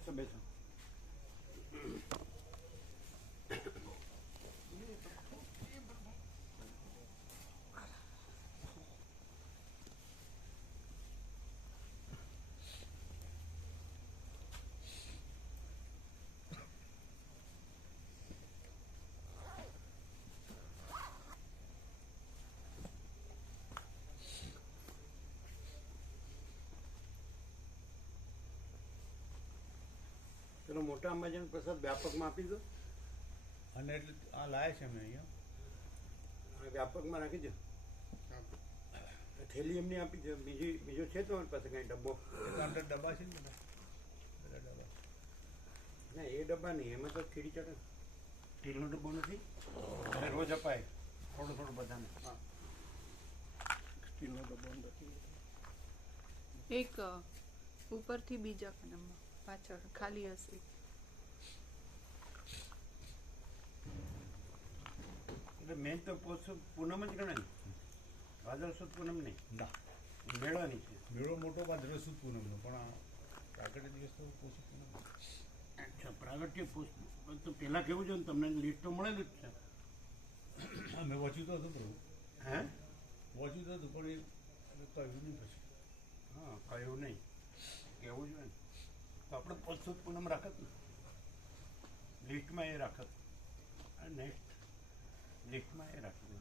બેસો બેસો. પેલો મોટા અંબાજીનો પ્રસાદ વ્યાપકમાં આપી દો. અને એટલે આ લાયા છે અમે અહીંયા વ્યાપકમાં રાખી દો. થેલી એમની આપી દો. બીજો છે તમારી પાસે કાંઈ ડબ્બો? અંદર ડબ્બા છે ને બધા ડબ્બા. ના એ ડબ્બા નહીં, એમાં તો ખીડી ચડે. સ્ટીલનો ડબ્બો નથી અને રોજ અપાય થોડું થોડું બધાને. હા સ્ટીલનો ડબ્બો નથી. એક ઉપરથી બીજા નંબર પાછળ ખાલી હશે. એટલે મેન તો પૂનમ જ ગણાય, ભાદર સુદ પૂનમ નહીં. ના મેળાની છે. મેળો મોટો ભાદર સુદ પૂનમનો, પણ આ પ્રાગટ્ય દિવસ તો પોષી પૂનમ. અચ્છા પ્રાગટ્ય તો પહેલાં કેવું છે ને તમને લિસ્ટ તો મળેલું જ છે. હા મેં વાંચ્યું તો હતું પ્રભુ. હે વાંચ્યું તો હતું પણ એ કહ્યું નહીં પછી. હા કહ્યું નહીં, કેવું જોઈએ ને તો આપણે પોષુદ પૂનમ રાખત ને લિસ્ટમાં એ રાખત. નેક્સ્ટ લિસ્ટમાં એ રાખી દે.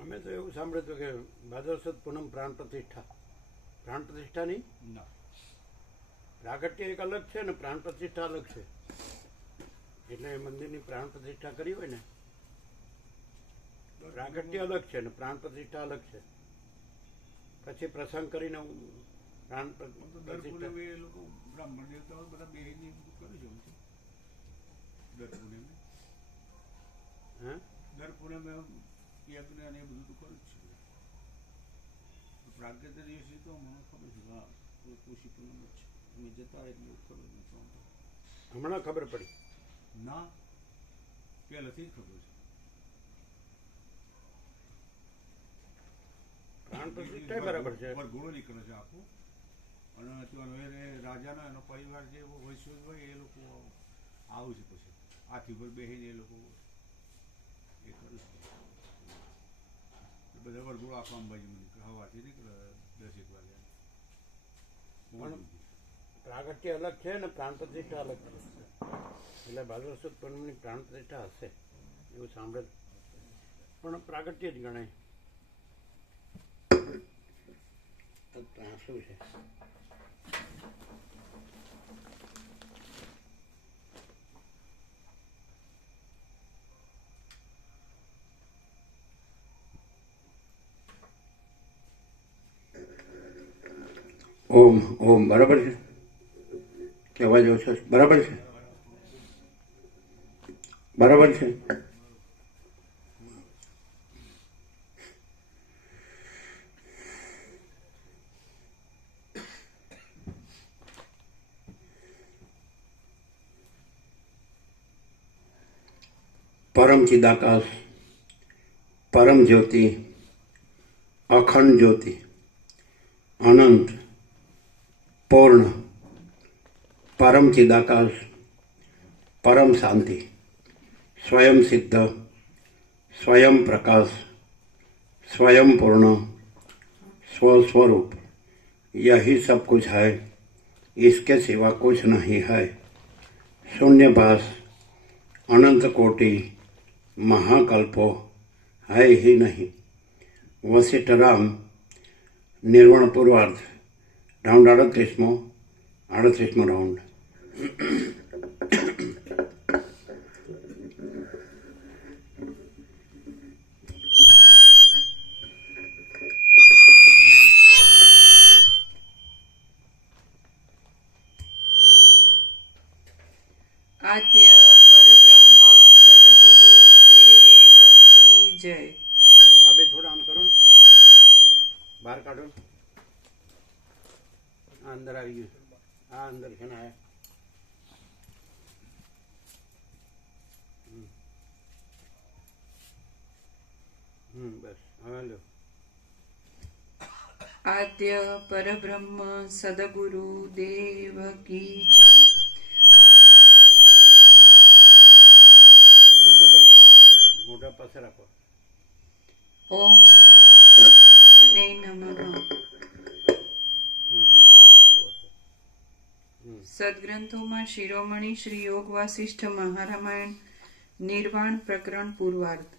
અમે તો એવું સાંભળ્યું હતું કે ભાદર સુદ પૂનમ પ્રાણ પ્રતિષ્ઠા નહીં. ના પ્રાગટ્ય એક અલગ છે ને પ્રાણ પ્રતિષ્ઠા અલગ છે. એટલે મંદિરની પ્રાણ પ્રતિષ્ઠા કરી હોય ને, પ્રાગટ્ય અલગ છે ને પ્રાણ પ્રતિષ્ઠા અલગ છે. પછી પ્રસંગ કરીને પ્રાણ દર પૂનમે એ લોકો બ્રાહ્મણ દેવતાઓ બધા બેહીને કરે છે દર પૂનમે. હે દર પૂનમે યજ્ઞ અને એ બધું તો કરું જ છે. પ્રાગટ્ય દિવસે તો મને ખબર છે હા પોષી પૂનમ જ છે. અમે જતા એટલે ખબર નથી. હમણાં ખબર પડી? ના પહેલાથી જ ખબર છે. પ્રાણ પ્રતિષ્ઠા બરાબર છે. વરઘોડો નીકળે છે આખું, અને ત્યાં રાજાનો એનો પરિવાર જે વૈશ્વ હોય એ લોકો આવું છે. પછી હાથી પર બેસીને એ લોકો એ કરે છે. બધા વરઘોડો આખો અંબાજીમાં નીકળે, હવાથી નીકળે 10-1 વાગ્યા. પણ પ્રાગટ્ય અલગ છે ને પ્રાણ પ્રતિષ્ઠા અલગ છે. એટલે ભાદર સુદ પૂનમની પ્રાણ પ્રતિષ્ઠા હશે એવું સાંભળે, પણ પ્રાગટ્ય જ ગણાય. શું છે? ઓમ ઓમ બરાબર છે કે અવાજ ઓછો છે? બરાબર છે, બરાબર છે. પરમ ચિદાકાશ, પરમ જ્યોતિ, અખંડ જ્યોતિ, અનંત, પૂર્ણ, પરમ ચિદાકાશ, परम शांति, स्वयं सिद्ध, स्वयं प्रकाश, स्वयं पूर्ण, स्वस्वरूप, यही सब कुछ है, इसके सिवा कुछ नहीं है। शून्यभास, अनंत कोटि, महाकल्पो है ही नहीं। वशिष्ठ राम, निर्वाण पूर्वार्ध, राउंड 38मो राउंड। આદ્ય પરબ્રહ્મ સદગુરુ દેવ કી જય. આ બે થોડા આમ કરો ને, બહાર કાઢો ને. આ અંદર આવી ગયું, આ અંદર છે ને આ. બસ હવે લો. આદ્ય પરબ્રહ્મ સદગુરુ દેવ કી જય. ઊંચું કરજો, મોઢા પાસે રાખો. ઓમ શ્રી પરમાત્મને નમઃ. આ ચાલુ હશે. સદગ્રંથોમાં શિરોમણી શ્રી યોગ વાસિષ્ઠ મહારામાયણ નિર્વાણ પ્રકરણ પૂર્વાર્ધ,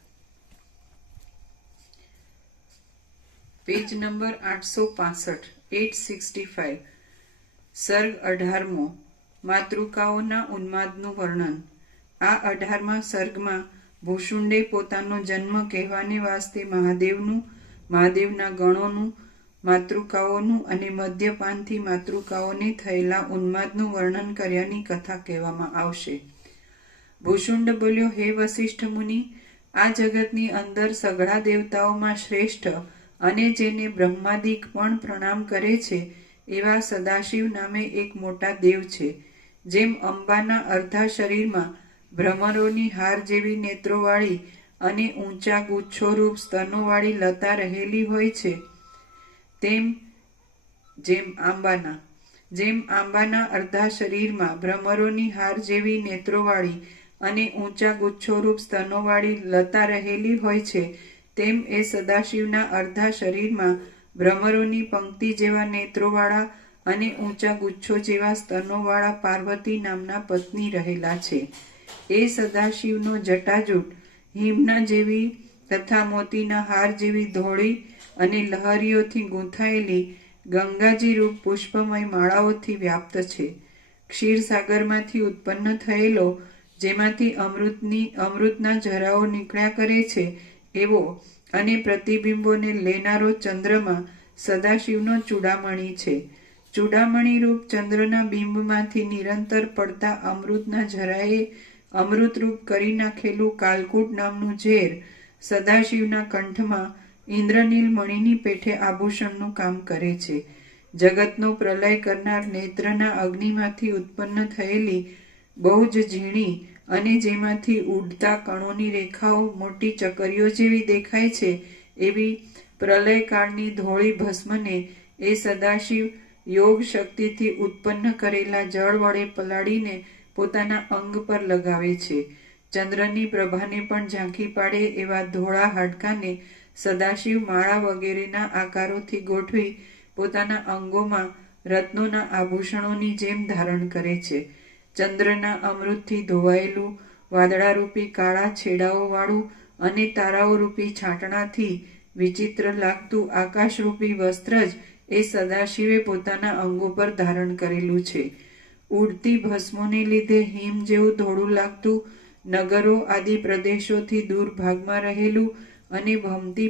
પેજ નંબર 865, 865. સર્ગ 18મો. માતૃકાઓના ઉન્માદનું વર્ણન. આ 18મા સર્ગમાં ભૂષુંડે પોતાનો જન્મ કહેવાને વાસ્તે મહાદેવના ગણોનું, માતૃકાઓનું અને મદ્યપાનથી માતૃકાઓને થયેલા ઉન્માદનું વર્ણન કર્યાની કથા કહેવામાં આવશે. ભૂષુંડ બોલ્યો, હે વસિષ્ઠ મુનિ, આ જગતની અંદર સઘળા દેવતાઓમાં શ્રેષ્ઠ અને જેને બ્રહ્માદિક પણ પ્રણામ કરે છે એવા સદાશિવ નામે એક મોટા દેવ છે. જેમ અંબાના અર્ધા શરીરમાં ભ્રમરોની હાર જેવી નેત્રોવાળી અને ઊંચા ગુચ્છોરૂપ સ્તનોવાળી લતા રહેલી હોય છે, જેમ આંબાના અર્ધા શરીરમાં ભ્રમરોની હાર જેવી નેત્રોવાળી અને ઊંચા ગુચ્છોરૂપ સ્તનોવાળી લતા રહેલી હોય છે, તેમ એ સદાશિવના અર્ધા શરીરમાં ભ્રમરોની પંક્તિ જેવા નેત્રોવાળા અને ઊંચા ગુચ્છો જેવા સ્તનોવાળા પાર્વતી નામના પત્ની રહેલા છે. એ સદાશિવનો જટાજૂટ હિમના જેવી તથા મોતીના હાર જેવી ધોળી અને લહરીઓથી ગૂંથાયેલી ગંગાજી રૂપ પુષ્પમય માળાઓથી વ્યાપ્ત છે. ક્ષીરસાગરમાંથી ઉત્પન્ન થયેલો, જેમાંથી અમૃતના ઝરાઓ નીકળ્યા કરે છે એવો અને પ્રતિબિંબોને લેનારો ચંદ્રમાં સદાશિવનો ચૂડામણી છે. ચૂડામણી રૂપ ચંદ્રના બિંબમાંથી નિરંતર પડતા અમૃતના જરાએ અમૃતરૂપ કરી નાખેલું કાલકૂટ નામનું ઝેર સદાશિવના કંઠમાં ઇન્દ્રનીલ મણીની પેઠે આભૂષણનું કામ કરે છે. જગતનો પ્રલય કરનાર નેત્રના અગ્નિમાંથી ઉત્પન્ન થયેલી બહુ જ ઝીણી અને જેમાંથી ઉડતા કણોની રેખાઓ મોટી ચકરીઓ જેવી દેખાય છે એવી પ્રલયકાળની ધોળી ભસ્મને એ સદાશિવ યોગ શક્તિથી ઉત્પન્ન કરેલા જળ વડે પલાળીને પોતાના અંગ પર લગાવે છે. ચંદ્રની પ્રભાને પણ ઝાંખી પાડે એવા ધોળા હાડકાને સદાશિવ માળા વગેરેના આકારોથી ગોઠવી પોતાના અંગોમાં રત્નોના આભૂષણોની જેમ ધારણ કરે છે. ચંદ્રના અમૃતથી ધોવાયેલું વાદળારૂપી કાળા છેડાઓવાળું અને તારાઓરૂપી છાંટણાથી વિચિત્ર લાગતું આકાશરૂપી વસ્ત્ર જ એ સદાશિવે પોતાના અંગો પર ધારણ કરેલું છે. ઉડતી ભસ્મોને લીધે હિમ જેવું ધોળું લાગતું, નગરો આદિ પ્રદેશોથી દૂર ભાગમાં રહેલું અને ભમતી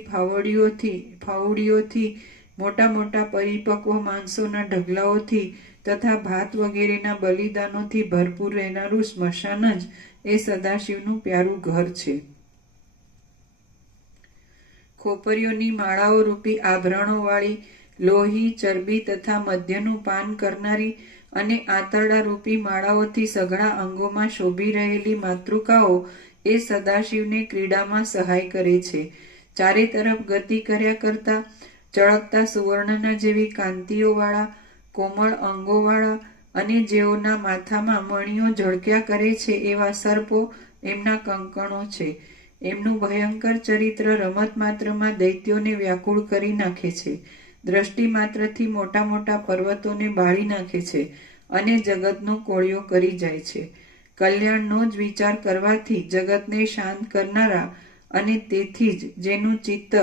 ફાવડીઓથી મોટા મોટા પરિપક્વ માણસોના ઢગલાઓથી તથા ભાત વગેરેના બલિદાનોથી ભરપૂર રહેનારું સ્મશાન જ એ સદાશિવનું પ્યારું ઘર છે. ખોપરીઓની માળાઓ રૂપી આભરણોવાળી, લોહી, ચરબી તથા મધ્યનું પાન કરનારી અને આંતરડા રૂપી માળાઓથી સઘળા અંગોમાં શોભી રહેલી માતૃકાઓ એ સદાશિવને ક્રીડામાં સહાય કરે છે. ચારે તરફ ગતિ કર્યા કરતા ચળકતા સુવર્ણના જેવી કાંતિઓવાળા કોમળ અંગોવાળા અને જેઓના માથામાં મણીઓ ઝળક્યા કરે છે એવા સર્પો એમના કંકણો છે. એમનું ભયંકર ચરિત્ર રમત માત્રમાં દૈત્યોને વ્યાકુળ કરી નાખે છે. દ્રષ્ટિ માત્રથી મોટા મોટા પર્વતોને બાળી નાખે છે અને જગતનો કોળિયો કરી જાય છે. કલ્યાણનો જ વિચાર કરવાથી જગતને શાંત કરનારા અને તેથી જ જેનું ચિત્ત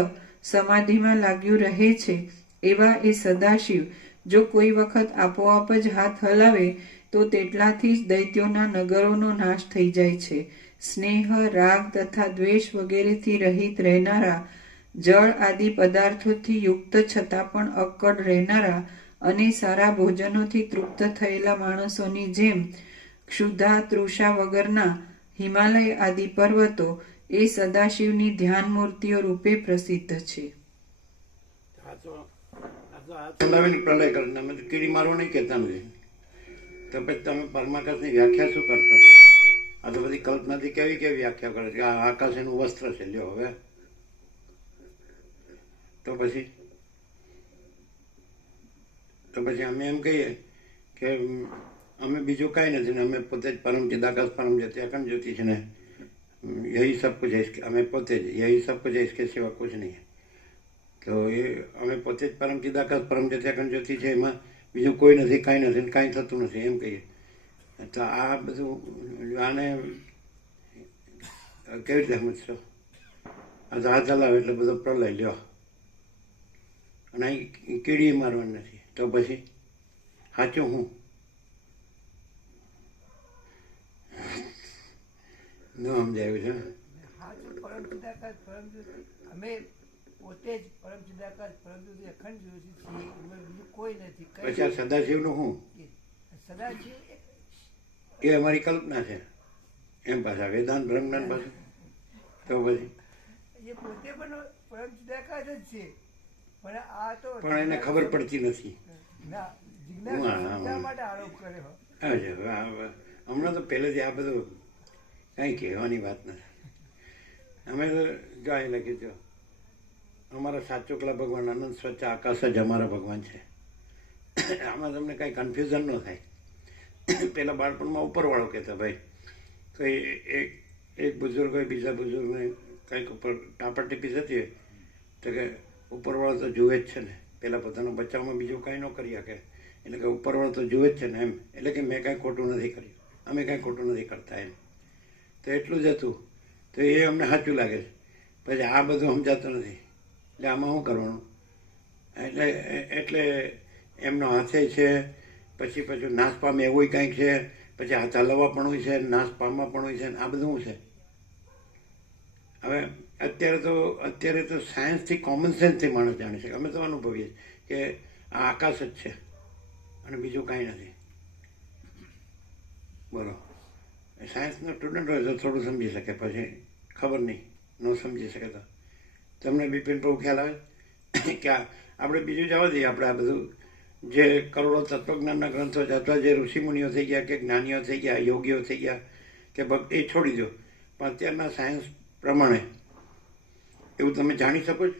સમાધિમાં લાગ્યું રહે છે એવા એ સદાશિવ જો કોઈ વખત આપોઆપ જ હાથ હલાવે તો તેટલાથી જ દૈત્યોના નગરોનો નાશ થઈ જાય છે. સ્નેહ, રાગ તથા દ્વેષ વગેરેથી રહિત રહેનારા, જળ આદિ પદાર્થોથી યુક્ત છતાં પણ અક્કડ રહેનારા અને સારા ભોજનોથી તૃપ્ત થયેલા માણસોની જેમ ક્ષુધા તૃષા વગરના હિમાલય આદિ પર્વતો એ સદાશિવની ધ્યાન મૂર્તિઓ રૂપે પ્રસિદ્ધ છે. ચલાવીને પ્રલય કરે અમે તો કીડી મારવા નહીં કહેતા નથી. તો પછી તમે પરમાકાશની વ્યાખ્યા શું કરશો? આ તો બધી કલ્પનાથી કેવી કેવી વ્યાખ્યા કરે છે. આ આકાશ એનું વસ્ત્ર છે. લ્યો હવે તો પછી અમે એમ કહીએ કે અમે બીજું કાંઈ નથી ને અમે પોતે જ પરમ ચિદાકાશ પરમ જ્યોતિ અખંડ જ્યોતિ છે ને યહી સબ કુછ है. અમે પોતે જ યહી સબ કુછ है, इसके सिवा कुछ नहीं है. તો એ અમે પોતે જ પરમ ચિદાકાશ પરમ જ્યોતિ અખંડ જ્યોતિ છે. એમાં બીજું કોઈ નથી, કાંઈ નથી ને કાંઈ થતું નથી એમ કહીએ. તો આ બધું આને કેવી રીતે સમજશો? આ તો હાથ હલાવે એટલે બધો પ્રલય લ્યો અને અહીં કીડી મારવાની નથી. તો પછી સાચું હું ન સમજાયું છે. સાચું પરમ ચિદાકાશ પરમ જ્યોતિ અમે પોતે જ પરમ ચિદાકાશ પરમ જ્યોતિ અખંડ જ્યોતિ છીએ. એમાં બીજું કોઈ નથી. પછી આ સદાશિવનું હું સદાશિવ એ અમારી કલ્પના છે એમ પાછા વેદાંત બ્રહ્મજ્ઞાન પાછું. તો પછી એ પોતે પણ પરમ ચિદાકાશ જ છે, પણ આ તો પણ એને ખબર પડતી નથી. ના જિજ્ઞાસા માટે આરોપ કર્યો. હમણાં તો પહેલેથી આ બધું કાંઈ કહેવાની વાત નથી. અમે તો જો અહીં લખી જો અમારા સાત ચોકલા ભગવાન અનંત સ્વચ્છ આકાશ જ અમારા ભગવાન છે. આમાં તમને કાંઈ કન્ફ્યુઝન ન થાય. પહેલાં બાળપણમાં ઉપરવાળો કહેતા ભાઈ તો એક બુઝુર્ગ હોય બીજા બુઝુર્ગને કંઈક ઉપર ટાપરટીપી થતી હોય તો કે ઉપરવાળો તો જુએ જ છે ને. પહેલાં પોતાનો બચાવમાં બીજું કાંઈ ન કરી શકે એટલે કે ઉપરવાળો તો જુએ જ છે ને એમ. એટલે કે મેં કાંઈ ખોટું નથી કર્યું, અમે કાંઈ ખોટું નથી કરતા એમ. તો એટલું જ હતું. તો એ અમને સાચું લાગે છે. પછી આ બધું સમજાતું નથી એટલે આમાં શું કરવાનું? એટલે એમનો હાથે છે, પછી નાશ પામે એવું કંઈક છે, પછી હાથ હલાવવા પણ હોય છે, નાશ પામવા પણ હોય છે. આ બધું શું છે? હવે અત્યારે તો સાયન્સથી કોમન સેન્સથી માણસ જાણી શકે. અમે તો અનુભવીએ કે આ આકાશ જ છે અને બીજું કાંઈ નથી. બોલો, સાયન્સનો સ્ટુડન્ટ હોય તો થોડું સમજી શકે, પછી ખબર નહીં ન સમજી શકે તો તમને બિપિન પ્રભુ ખ્યાલ આવે કે આપણે બીજું જવા દઈએ. આપણે આ બધું જે કરોડો તત્વજ્ઞાનના ગ્રંથો છે અથવા જે ઋષિમુનિઓ થઈ ગયા કે જ્ઞાનીઓ થઈ ગયા, યોગીઓ થઈ ગયા કે ભક્તિ, એ છોડી દો. પણ અત્યારના સાયન્સ પ્રમાણે એવું તમે જાણી શકો છો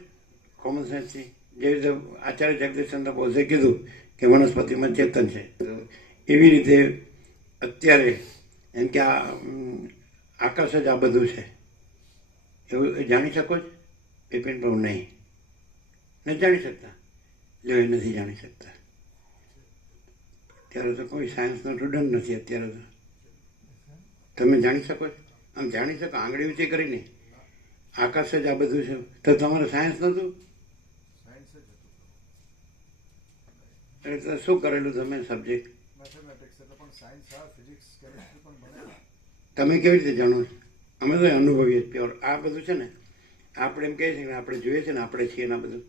કોમન સેન્સથી. જેવી રીતે આચાર્ય જગદીશચંદ્ર બોઝે કીધું કે વનસ્પતિમાં ચેતન છે, તો એવી રીતે અત્યારે એમ કે આ આકાશ જ આ બધું છે એવું જાણી શકો છો? બિપિન પ્રભુ નહીં જાણી શકતા. લો, એ નથી જાણી શકતા. અત્યારે તો કોઈ સાયન્સનો સ્ટુડન્ટ નથી. અત્યારે તો તમે જાણી શકો છો? આમ જાણી શકો આંગળી ઊંચી કરીને આકાશ જ આ બધું છે. તો તમારે સાયન્સ નહોતું? એટલે શું કરેલું તમે સબ્જેક્ટ? તમે કેવી રીતે જાણો છો? અમે તો અનુભવીએ પ્યોર. આ બધું છે ને આપણે એમ કહીએ છીએ કે આપણે જોઈએ છે ને આપણે છીએ ને આ બધું,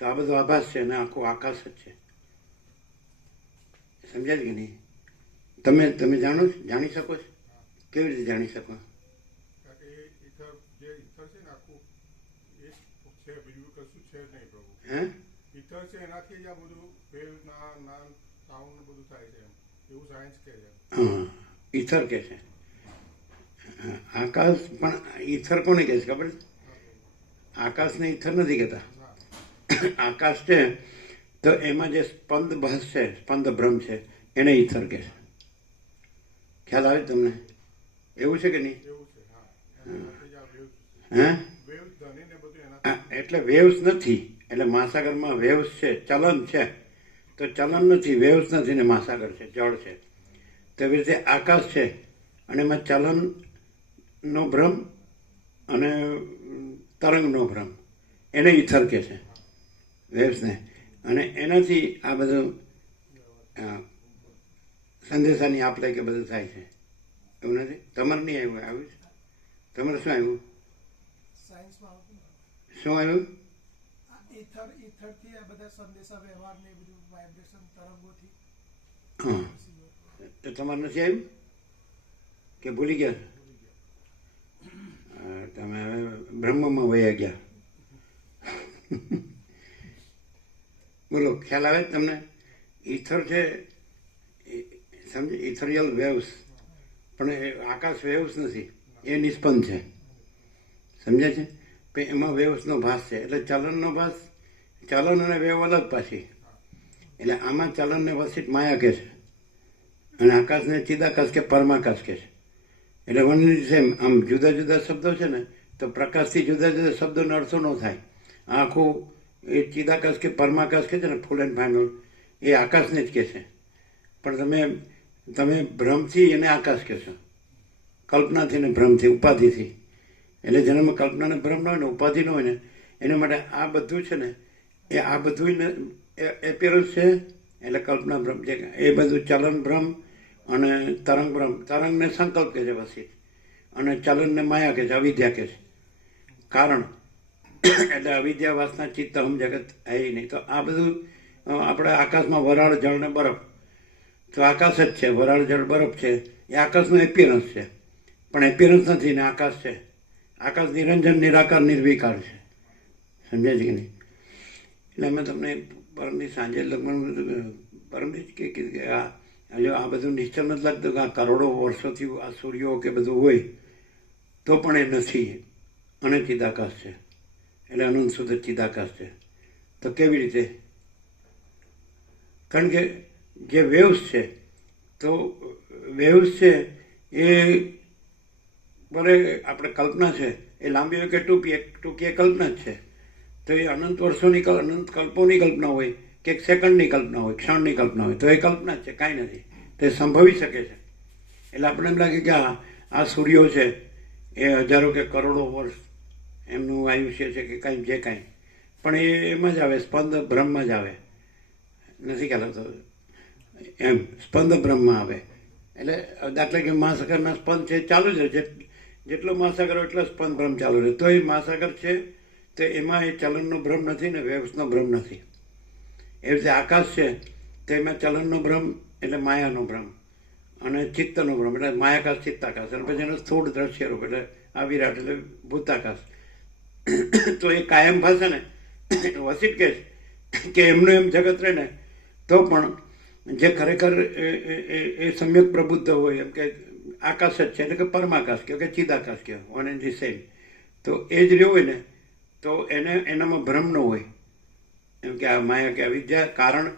તો આ બધું આભાસ છે ને આખું આકાશ જ છે. સમજાય કે નહીં? તમે જાણો છો? જાણી શકો છો? કેવી રીતે જાણી શકો? હે? હા, ઈથર કે છે. આકાશ પણ ઈથર કોને કહે છે ખબર? આકાશને ઈથર નથી કહેતા. આકાશ છે તો એમાં જે સ્પંદ ભાસ છે, સ્પંદ ભ્રમ છે, એને ઈથર કહે છે. ખ્યાલ આવે તમને? એવું છે કે નહીં? હે? એટલે વેવ્સ નથી. એટલે મહાસાગરમાં વેવ્સ છે, ચલન છે. તો ચલન નથી, વેવ્સ નથી ને મહાસાગર છે, જળ છે. તો એવી રીતે આકાશ છે અને એમાં ચલનનો ભ્રમ અને તરંગનો ભ્રમ, એને ઈથર કહે છે, વેવ્સને. અને એનાથી આ બધું સંદેશાની આપ લે કે બધું થાય છે. એવું નથી? તમારે નહીં આવ્યું? આવ્યું છે તમારે? શું આવ્યું? શું આવ્યું? હા, તો તમારે નથી આવ્યું? કે ભૂલી ગયા? તમે હવે બ્રહ્મમાં વયા ગયા. બોલો, ખ્યાલ આવે તમને? ઈથર છે, સમજે, ઇથરિયલ વેવ્સ, પણ એ આકાશ વેવ્સ નથી, એ નિષ્પન્ન છે. સમજે છે? પણ એમાં વેવ્સનો ભાસ છે, એટલે ચલનનો ભાસ, ચલન અને વેવ અલગ પાછી. એટલે આમાં ચલનને વસિત માયા કહે છે, અને આકાશને ચિદાકાશ કે પરમાકાશ કહે છે. એટલે વન ઇઝ સેમ. આમ જુદા જુદા શબ્દો છે ને, તો પ્રકાશથી જુદા જુદા શબ્દોનો અર્થો ન થાય. આખું એ ચિદાકાશ કે પરમાકાશ કહે છે ને, ફૂલ એન્ડ ફાઇનલ, એ આકાશને જ કહે છે. પણ તમે ભ્રમથી એને આકાશ કહેશો, કલ્પનાથી ને ભ્રમથી, ઉપાધિથી. એટલે જેનામાં કલ્પના ને ભ્રમ ન હોય ને, ઉપાધિ ન હોય ને, એના માટે આ બધું છે ને, એ આ બધું એપિયરન્સ છે. એટલે કલ્પના ભ્રમ છે, એ બધું ચલન ભ્રમ અને તરંગ ભ્રમ. તરંગને સંકલ્પ કહે છે વસિત, અને ચલનને માયા કહે છે, અવિદ્યા કહે છે. કારણ એટલે અવિદ્યા, વાસના, ચિત્ત, હમ જગત એ નહીં. તો આ બધું આપણે આકાશમાં વરાળ, જળ ને બરફ, તો આકાશ જ છે. વરાળ, જળ, બરફ છે, એ આકાશનું એપિયરન્સ છે. પણ એપિયરન્સ નથી ને આકાશ છે. આકાશ નિરંજન, નિરાકાર, નિર્વિકાર છે. સમજાય છે કે નહીં? એટલે અમે તમને પરમથી સાંજે લગ્ન પરમથી જ કીધું કે આ બધું નિશ્ચલ નથી લાગતું કે આ કરોડો વર્ષોથી આ સૂર્યો કે બધું હોય તો પણ એ નથી, અને ચિદાકાશ છે. એટલે અનંત શુદ્ધ ચિદાકાશ છે. તો કેવી રીતે? કારણ કે જે વેવ્સ છે, તો વેવ્સ છે એ ભલે આપણે કલ્પના છે, એ લાંબી હોય કે ટૂંકી, એ કલ્પના જ છે. તો એ અનંત વર્ષોની, અનંત કલ્પોની કલ્પના હોય કે એક સેકન્ડની કલ્પના હોય, ક્ષણની કલ્પના હોય, તો એ કલ્પના જ છે, કાંઈ નથી. તે સંભવી શકે છે. એટલે આપણે એમ લાગે કે આ સૂર્યો છે એ હજારો કે કરોડો વર્ષ એમનું આયુષ્ય છે કે કાંઈ, જે કાંઈ, પણ એ એમાં જ આવે, સ્પંદ બ્રહ્મમાં જ આવે. નથી ખ્યાલ આવતો એમ? સ્પંદ બ્રહ્મમાં આવે. એટલે દાખલા કે મહાસાગરના સ્પંદ છે, ચાલુ જ રહે. જેટલો મહાસાગર હોય એટલો સ્પંદ બ્રહ્મ ચાલુ રહે. તો એ મહાસાગર છે, તો એમાં એ ચલનનો ભ્રમ નથી ને વેવ્સનો ભ્રમ નથી. એ રીતે આકાશ છે, તો એમાં ચલનનો ભ્રમ એટલે માયાનો ભ્રમ, અને ચિત્તનો ભ્રમ એટલે માયાકાશ, ચિત્તાકાશ, અને પછી એનો સ્થૂળ દ્રશ્ય રૂપ એટલે આ વિરાટ એટલે ભૂતાકાશ. તો એ કાયમ ભાષા ને વસિત કહે કે એમનું એમ જગત રહે ને, તો પણ જે ખરેખર એ સમ્યક પ્રબુદ્ધ હોય, એમ કે આકાશ જ છે, એટલે કે પરમાકાશ કહો કે ચિદાકાશ કહો, વન એન્ડ ધી સેમ. તો એ જ રહ્યો હોય ને, તો એનામાં ભ્રમ ન હોય. એમ કે આ માયા કે અવિદ્યા કારણ,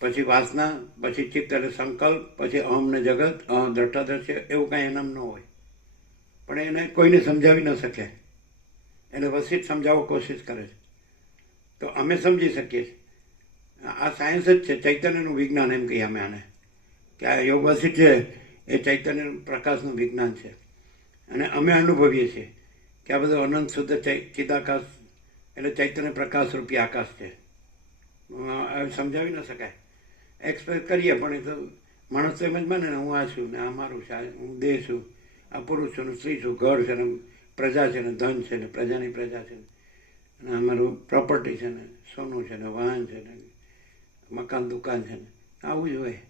પછી વાસના, પછી ચિત્ત એટલે સંકલ્પ, પછી અહમ ને જગત, દ્રષ્ટા દ્રશ્ય, એવું કાંઈ એનામ ન હોય. પણ એને કોઈને સમજાવી ન શકે, એટલે વસિત સમજાવવા કોશિશ કરે છે. તો અમે સમજી શકીએ છીએ. આ સાયન્સ જ છે, ચૈતન્યનું વિજ્ઞાન એમ કહીએ અમે આને, કે આ યોગ વસિત છે એ ચૈતન્ય પ્રકાશનું વિજ્ઞાન છે. અને અમે અનુભવીએ છીએ કે આ બધું અનંત શુદ્ધ ચિદાકાશ એટલે ચૈતન્ય પ્રકાશ રૂપી આકાશ છે. સમજાવી ન શકાય, એક્સપ્રેસ કરીએ પણ એ તો માણસ તો એમ જ માને ને, હું આ છું ને, આ મારું છે, હું દેહ છું, આ પુરુષ છું ને, સ્ત્રી છું, ઘર છે ને, પ્રજા છે ને, ધન છે ને, પ્રજાની પ્રજા છે ને, અને અમારું પ્રોપર્ટી છે ને, સોનું છે ને, વાહન છે ને, મકાન, દુકાન છે ને, આવું જ હોય.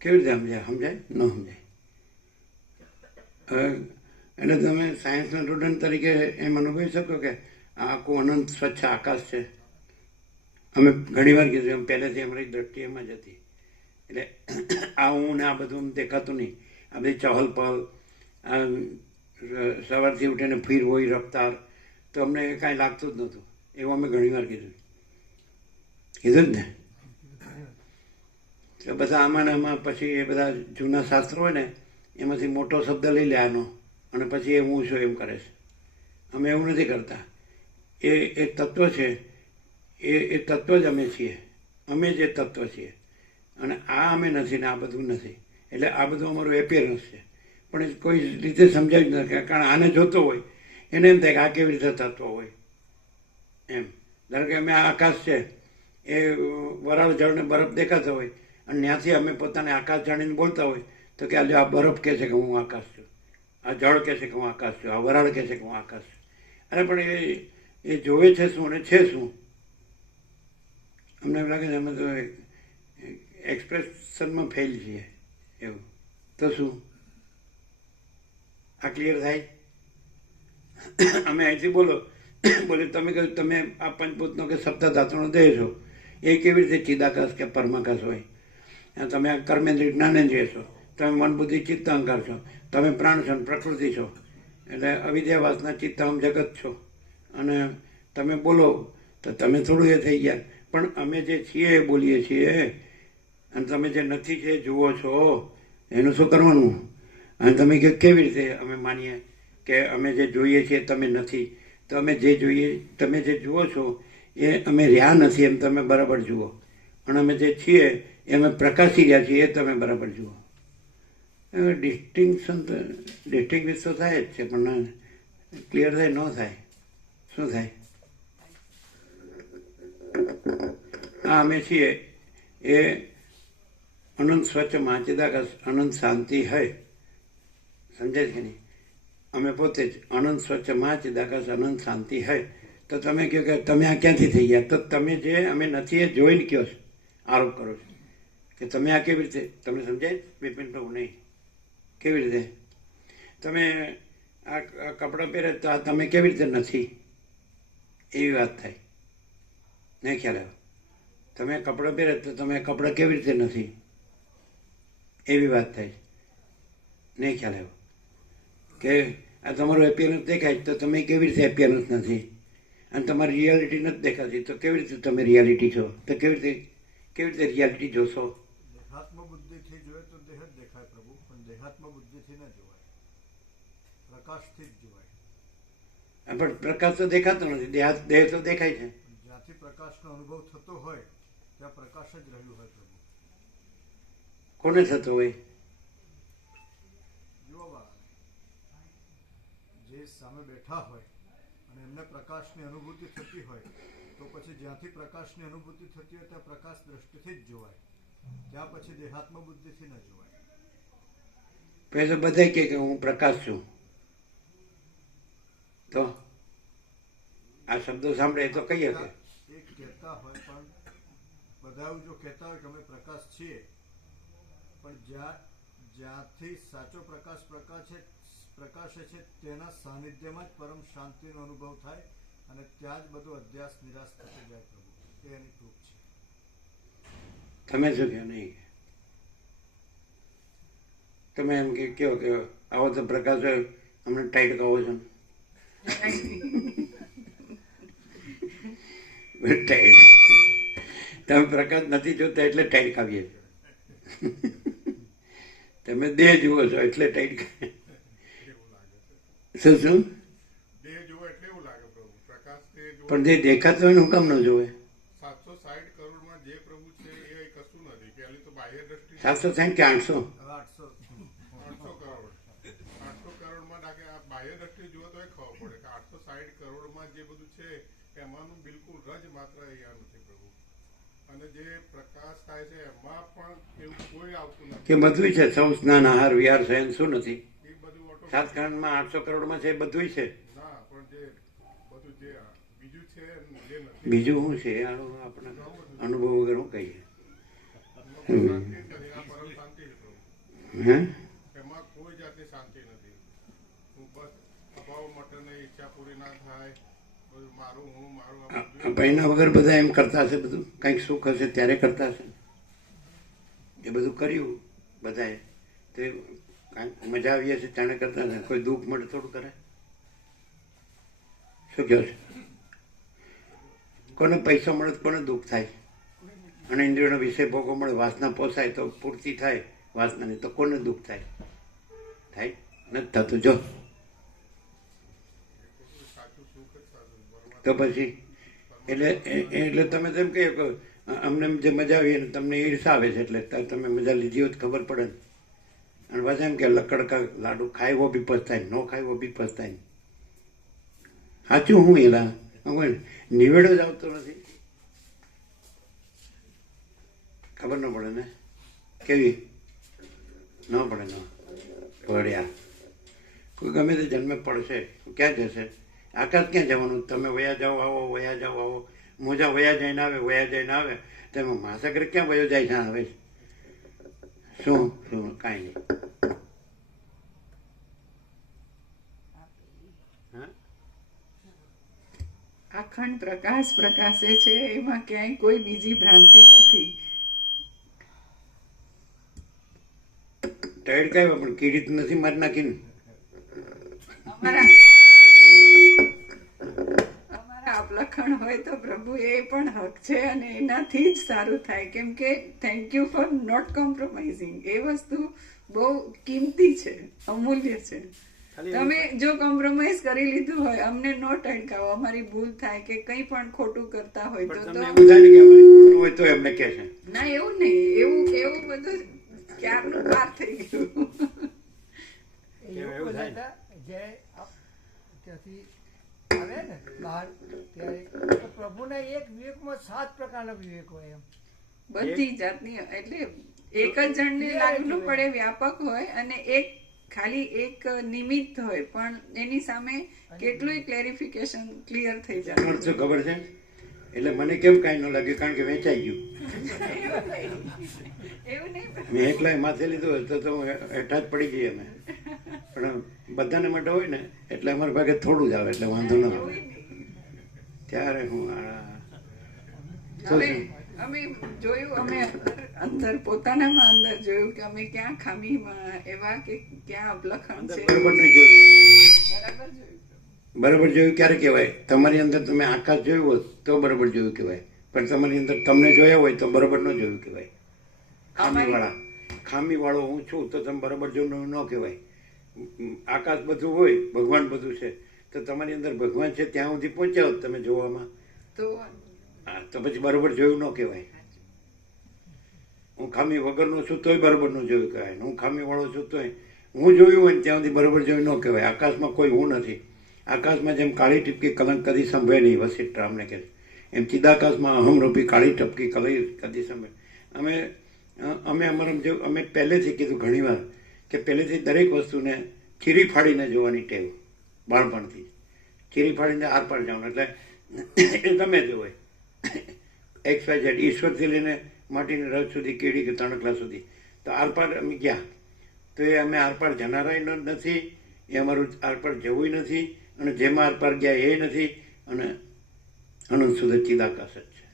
કેવી રીતે સમજાય? ન સમજાય. એટલે તમે સાયન્સના સ્ટુડન્ટ તરીકે એમ અનુભવી શકો કે આ આખું અનંત સ્વચ્છ આકાશ છે. અમે ઘણી વાર કીધું, એમ પહેલેથી અમારી દ્રષ્ટિ એમાં જ હતી. એટલે આ હું ને આ બધું દેખાતું નહીં. આ બધી ચહલ પહલ, આ સવારથી ઉઠીને ફીર હોય, રફતાર, તો અમને કાંઈ લાગતું જ નહોતું. એવું અમે ઘણી વાર કીધું જ ને. તો બધા આમાં ને આમાં પછી એ બધા જૂના શાસ્ત્રો હોય ને, એમાંથી મોટો શબ્દ લઈ લે આનો, અને પછી એ હું છું એમ કરે છે. અમે એવું નથી કરતા. એ તત્વ છે, એ તત્વ જ અમે છીએ. અમે જ એ તત્વ છીએ, અને આ અમે નથી ને આ બધું નથી. એટલે આ બધું અમારું એપિયરન્સ છે, પણ કોઈ રીતે સમજાવી જ નથી. કારણ આને જોતો હોય એને એમ થાય કે આ કેવી રીતે તત્વ હોય એમ. ધારો કે અમે આ આકાશ છે, એ વરાળ, જળ ને બરફ દેખાતો હોય, અને ત્યાંથી અમે પોતાને આકાશ જાણીને બોલતા હોય, તો કે આજે આ બરફ કહે છે કે હું આકાશ છું, આ જળ કહે છે કે હું આકાશ છું, આ વરાળ કહે છે કે હું આકાશ છું. અરે પણ એ જોવે છે શું અને છે શું? અમને એમ લાગે છે અમે તો એક્સપ્રેશનમાં ફેલ છીએ. એવું તો શું? આ ક્લિયર થાય? અમે અહીંથી બોલો બોલે તમે કહ્યું તમે આ પંચભૂતનો કે સપ્તધાતુનો દેહ છો, એ કેવી રીતે ચિદાકાશ કે પરમાકાશ હોય? અને તમે આ કર્મેન્દ્રિય જ્ઞાનેન્દ્રિય છો, તમે મન બુદ્ધિ ચિત્ત અહંકાર છો, તમે પ્રાણ છો ને પ્રકૃતિ છો, એટલે અવિદ્યા વાસના ચિત્તામ જગત છો. અને તમે બોલો તો તમે થોડું એ થઈ ગયા, પણ અમે જે છીએ એ બોલીએ છીએ, અને તમે જે નથી છે એ જુઓ છો, એનું શું કરવાનું? અને તમે કે કેવી રીતે અમે માનીએ કે અમે જે જોઈએ છીએ તમે નથી? તો અમે જે જોઈએ, તમે જે જુઓ છો એ અમે રહ્યા નથી એમ તમે બરાબર જુઓ, અને અમે જે છીએ એ અમે પ્રકાશી રહ્યા છીએ એ તમે બરાબર જુઓ. ડિસ્ટિંગ્વિશ તો થાય જ છે, પણ ક્લિયર થાય ન થાય? શું થાય? આ અમે છીએ એ અનંત સ્વચ્છ ચિદાકાશ અનંત શાંતિ હૈ. સમજાય કે નહીં? અમે પોતે જ અનંત સ્વચ્છ ચિદાકાશ અનંત શાંતિ હૈ. તો તમે કહો કે તમે આ ક્યાંથી થઈ ગયા? તો તમે જે અમે નથી એ જોઈને કહો છો, આરોપ કરો છો કે તમે આ કેવી રીતે? તમને સમજાય બિપિન પ્રભુ? નહીં. કેવી રીતે? તમે આ કપડાં પહેરે તો આ તમે કેવી રીતે નથી? એવી વાત થાય. નહીં ખ્યાલ આવ્યો? તમે કપડાં પહેરે તો તમે કપડાં કેવી રીતે નથી? એવી વાત થાય. નહીં ખ્યાલ આવ્યો? કે આ તમારું એપિયરન્સ દેખાય તો તમે કેવી રીતે એપિયરન્સ નથી? અને તમારી રિયાલિટી નથી દેખાતી તો કેવી રીતે તમે રિયાલિટી છો? તો કેવી રીતે રિયાલિટી જોશો? દેહાત્મ બુદ્ધિથી જોઈએ તો દેહ જ દેખાય પ્રભુ, પણ દેહાત્મ બુદ્ધિથી ન જોવાય, પ્રકાશથી જ જોવાય. પણ પ્રકાશ તો દેખાતો નથી, દેહ તો દેખાય છે. જ્યાંથી પ્રકાશનો અનુભવ થતો હોય ત્યાં પ્રકાશ જ રહેલું હોય પ્રભુ. કોને થતો હોય? જોવાવાળાને, જે સામે બેઠા હોય અને એમને પ્રકાશની અનુભૂતિ થતી હોય તો પછી જ્યાંથી પ્રકાશની અનુભૂતિ થતી હોય ત્યાં પ્રકાશ દ્રષ્ટિથી જ જોવાય, ત્યાં પછી દેહાત્મ બુદ્ધિથી ન જોવાય. પછી તો બધા કહે કે હું પ્રકાશ છું. તો આ શબ્દો સાંભળે તો કહીએ કે એ કહેતા હોય, પણ બધા એવું જો કહેતા હોય કે અમે પ્રકાશ છીએ, પણ જ્યાંથી સાચો પ્રકાશ પ્રકાશે છે તેના સાનિધ્યમાં જ પરમ શાંતિનો અનુભવ થાય અને ત્યાં જ બધો અધ્યાસ નિરાશ થતો જાય પ્રભુ. એ એની પ્રૂફ છે. તમે શું કહો? નહીં તમે એમ કે કહો કે આવો તો પ્રકાશ હોય, અમને ટાઈટ કહો છો. ટાઈટ તમે પ્રકાશ નથી જોતા એટલે ટાઈટ કાવીએ. તમે દેહ જુઓ છો એટલે ટાઈટ. શું પણ જે દેખાતો હોય હું કામ ન જોવે? 760 કે 800? કે બધું છે, સૌ સ્નાન આહાર વિહાર શયન શું નથી? 7 ખંડમાં 800 કરોડમાં છે, બધું છે. બીજું શું છે? આપણે અનુભવ વગર શું કહીએ? હે એના વગર બધા એમ કરતા હશે, બધું કંઈક સુખ હશે ત્યારે કરતા હશે. એ બધું કર્યું બધાએ તે કાંઈક મજા આવી હશે ત્યારે કરતા હતા. કોઈ દુઃખ મળે થોડું કરે? શું કહો છો? કોને પૈસા મળે કોને દુઃખ થાય? અને ઇન્દ્રિયોનો વિષય ભોગો મળે, વાસના પોસાય તો પૂર્તિ થાય વાસનાની, તો કોને દુઃખ થાય? થાય નથી થતું. જો તો પછી એટલે તમે તેમ કહ્યું કે અમને જે મજા આવી ને તમને ઈર્ષા આવે છે એટલે તમે મજા લીધી હોય તો ખબર પડે ને. અને પાછા એમ કે લકડ કા લાડુ ખાય વો બી પસ્તાય, ન ખાય વો બી પસ્તાય. સાચું હું એલા નિવેડો જ આવતો નથી. ખબર ન પડે ને? કેવી ન પડે? ન પડ્યા કોઈ ગમે તે જન્મે પડશે, ક્યાં જશે? આકાશ ક્યાં જવાનું? તમે વયા જાઓ આવો, વયા જાઓ આવો, મોજા વયા જઈને આવે તેમાં મહાસાગર ક્યાં વયો જાય છે? આવે શું કાંઈ નહીં. હા, અખંડ પ્રકાશ પ્રકાશે છે, એમાં ક્યાંય કોઈ બીજી ભ્રાંતિ નથી. ટાયર કાંઈ પણ કીડી તો નથી મારી નાખીને. અમારા અમારા અપલખણ હોય તો પ્રભુ એ પણ હક છે, અને એનાથી જ સારું થાય. કેમ કે થેન્ક યુ ફોર નોટ કોમ્પ્રોમાઇઝિંગ. એ વસ્તુ બહુ કિંમતી છે, અમૂલ્ય છે. ખાલી તમે જો કોમ્પ્રોમાઇઝ કરી લીધું હોય, અમને નો ટણકાવો, અમારી ભૂલ થાય કે કંઈ પણ ખોટું કરતા હોય પણ તો તમને એવું થાય ને કે અમારી ખોટું હોય તો એમને કહે છે. ના, એવું નહીં. એવું બધું ક્યારનું પાર થઈ ગયું. એવું એવું થાય બોલતા હતા, જ્યારે ત્યાંથી આવે ને બહાર ત્યારે તો પ્રભુના એક વિવેકમાં 7 પ્રકારના વિવેક હોય એમ. બધી જાતની, એટલે એક જ જણને લાગુ ન પડે, વ્યાપક હોય, અને એક ખાલી એક નિમિત્ત હોય, પણ એની સામે કેટલું ક્લેરિફિકેશન ક્લિયર થઈ જાય. એનો અર્થ શું ખબર છે? એટલે મને કેમ કાંઈ ન લાગ્યું, કારણ કે વેચાઈ ગયું. એવું નહીં. મેં એકલાય માથે લીધું તો હું હેઠા જ પડી જઈએ અમે. પણ બધાને માટે હોય ને એટલે અમારા ભાગે થોડું જ આવે, એટલે વાંધો ન આવે. ત્યારે હું અમે જોયું, અમે અંદર પોતાનામાં અંદર જોયું કે અમે ક્યાં ખામીમાં એવા કે ક્યાં અપલખણ છે. બરોબર નહીં જોયું. બરાબર જોયું. બરાબર જોયું ક્યારે કહેવાય? તમારી અંદર તમે આકાશ જોયું હોત તો બરાબર જોયું કહેવાય, પણ તમારી અંદર તમને જોયા હોય તો બરાબર ન જોયું કહેવાય. ખામીવાળો હું છું તો તમે બરાબર જોયું ન કહેવાય. આકાશ બધું હોય, ભગવાન બધું છે, તો તમારી અંદર ભગવાન છે ત્યાં સુધી પહોંચ્યા હોત તમે જોવામાં, તો હા, તો પછી બરાબર જોયું ન કહેવાય. હું ખામી વગરનો છું તોય બરાબર ન જોયું કહેવાય. હું ખામીવાળો છું તોય હું જોયું હોય ને ત્યાં સુધી બરાબર જોયું ન કહેવાય. આકાશમાં કોઈ હું નથી. આકાશમાં જેમ કાળી ટીપકી કલંક કદી સંભળે નહીં, વસિષ્ઠ રામને કહે, એમ ચિદાકાશમાં અહમરૂપી કાળી ટપકી કદી સંભળે. અમે અમારા જો અમે પહેલેથી કીધું ઘણીવાર કે પહેલેથી દરેક વસ્તુને ચીરી ફાડીને જોવાની ટેવ, બાળપણથી ચીરી ફાડીને આરપાર જવાનું. એટલે એ તમે જ હોય, XYZ, ઈશ્વરથી લઈને માટીની રજ સુધી, કીડી કે તણકલા સુધી, તો આરપાર અમે ગયા તો એ અમે આરપાર જનારાય નથી, એ અમારું આરપાર જવું નથી, અને જેમાં આરપાર ગયા એ નથી, અને અનંત સુધી ચિદાકાશ જ છે.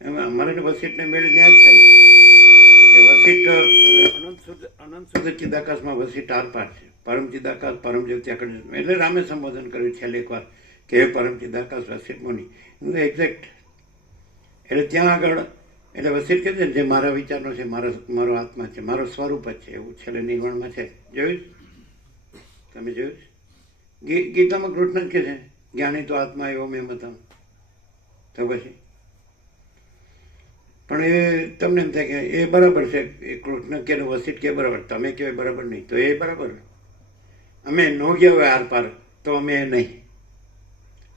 એમાં અમારે વસિષ્ઠને મેળ ત્યાં જ થાય કે વસિષ્ઠ અનંત સુધી ચિદાકાશમાં વસિષ્ઠ આરપાર છે. પરમ ચિદાકાશ પરમ જ્યોતિ આગળ, એટલે રામે સંબોધન કર્યું છેલ્લે એકવાર કે હે પરમ ચિદાકાશ વસિષ્ઠ મુનિ, એક્ઝેક્ટ. એટલે ત્યાં આગળ એટલે વસિષ્ઠ કહે છે જે મારા વિચારનો છે, મારો આત્મા છે, મારો સ્વરૂપ જ છે, એવું છેલ્લે નિર્વાણમાં છે. જોયું? તમે જોયું? ગીતામાં કૃષ્ણ જ કહે છે જ્ઞાની તો આત્મા એવો મેં મતમ. તો પછી પણ એ તમને એમ થાય કે એ બરાબર છે, એ કૃષ્ણ કે વસિષ્ઠ કે બરાબર, તમે કહેવાય બરાબર નહીં, તો એ બરાબર. અમે ન ગયા હોય આર પાર તો અમે નહીં,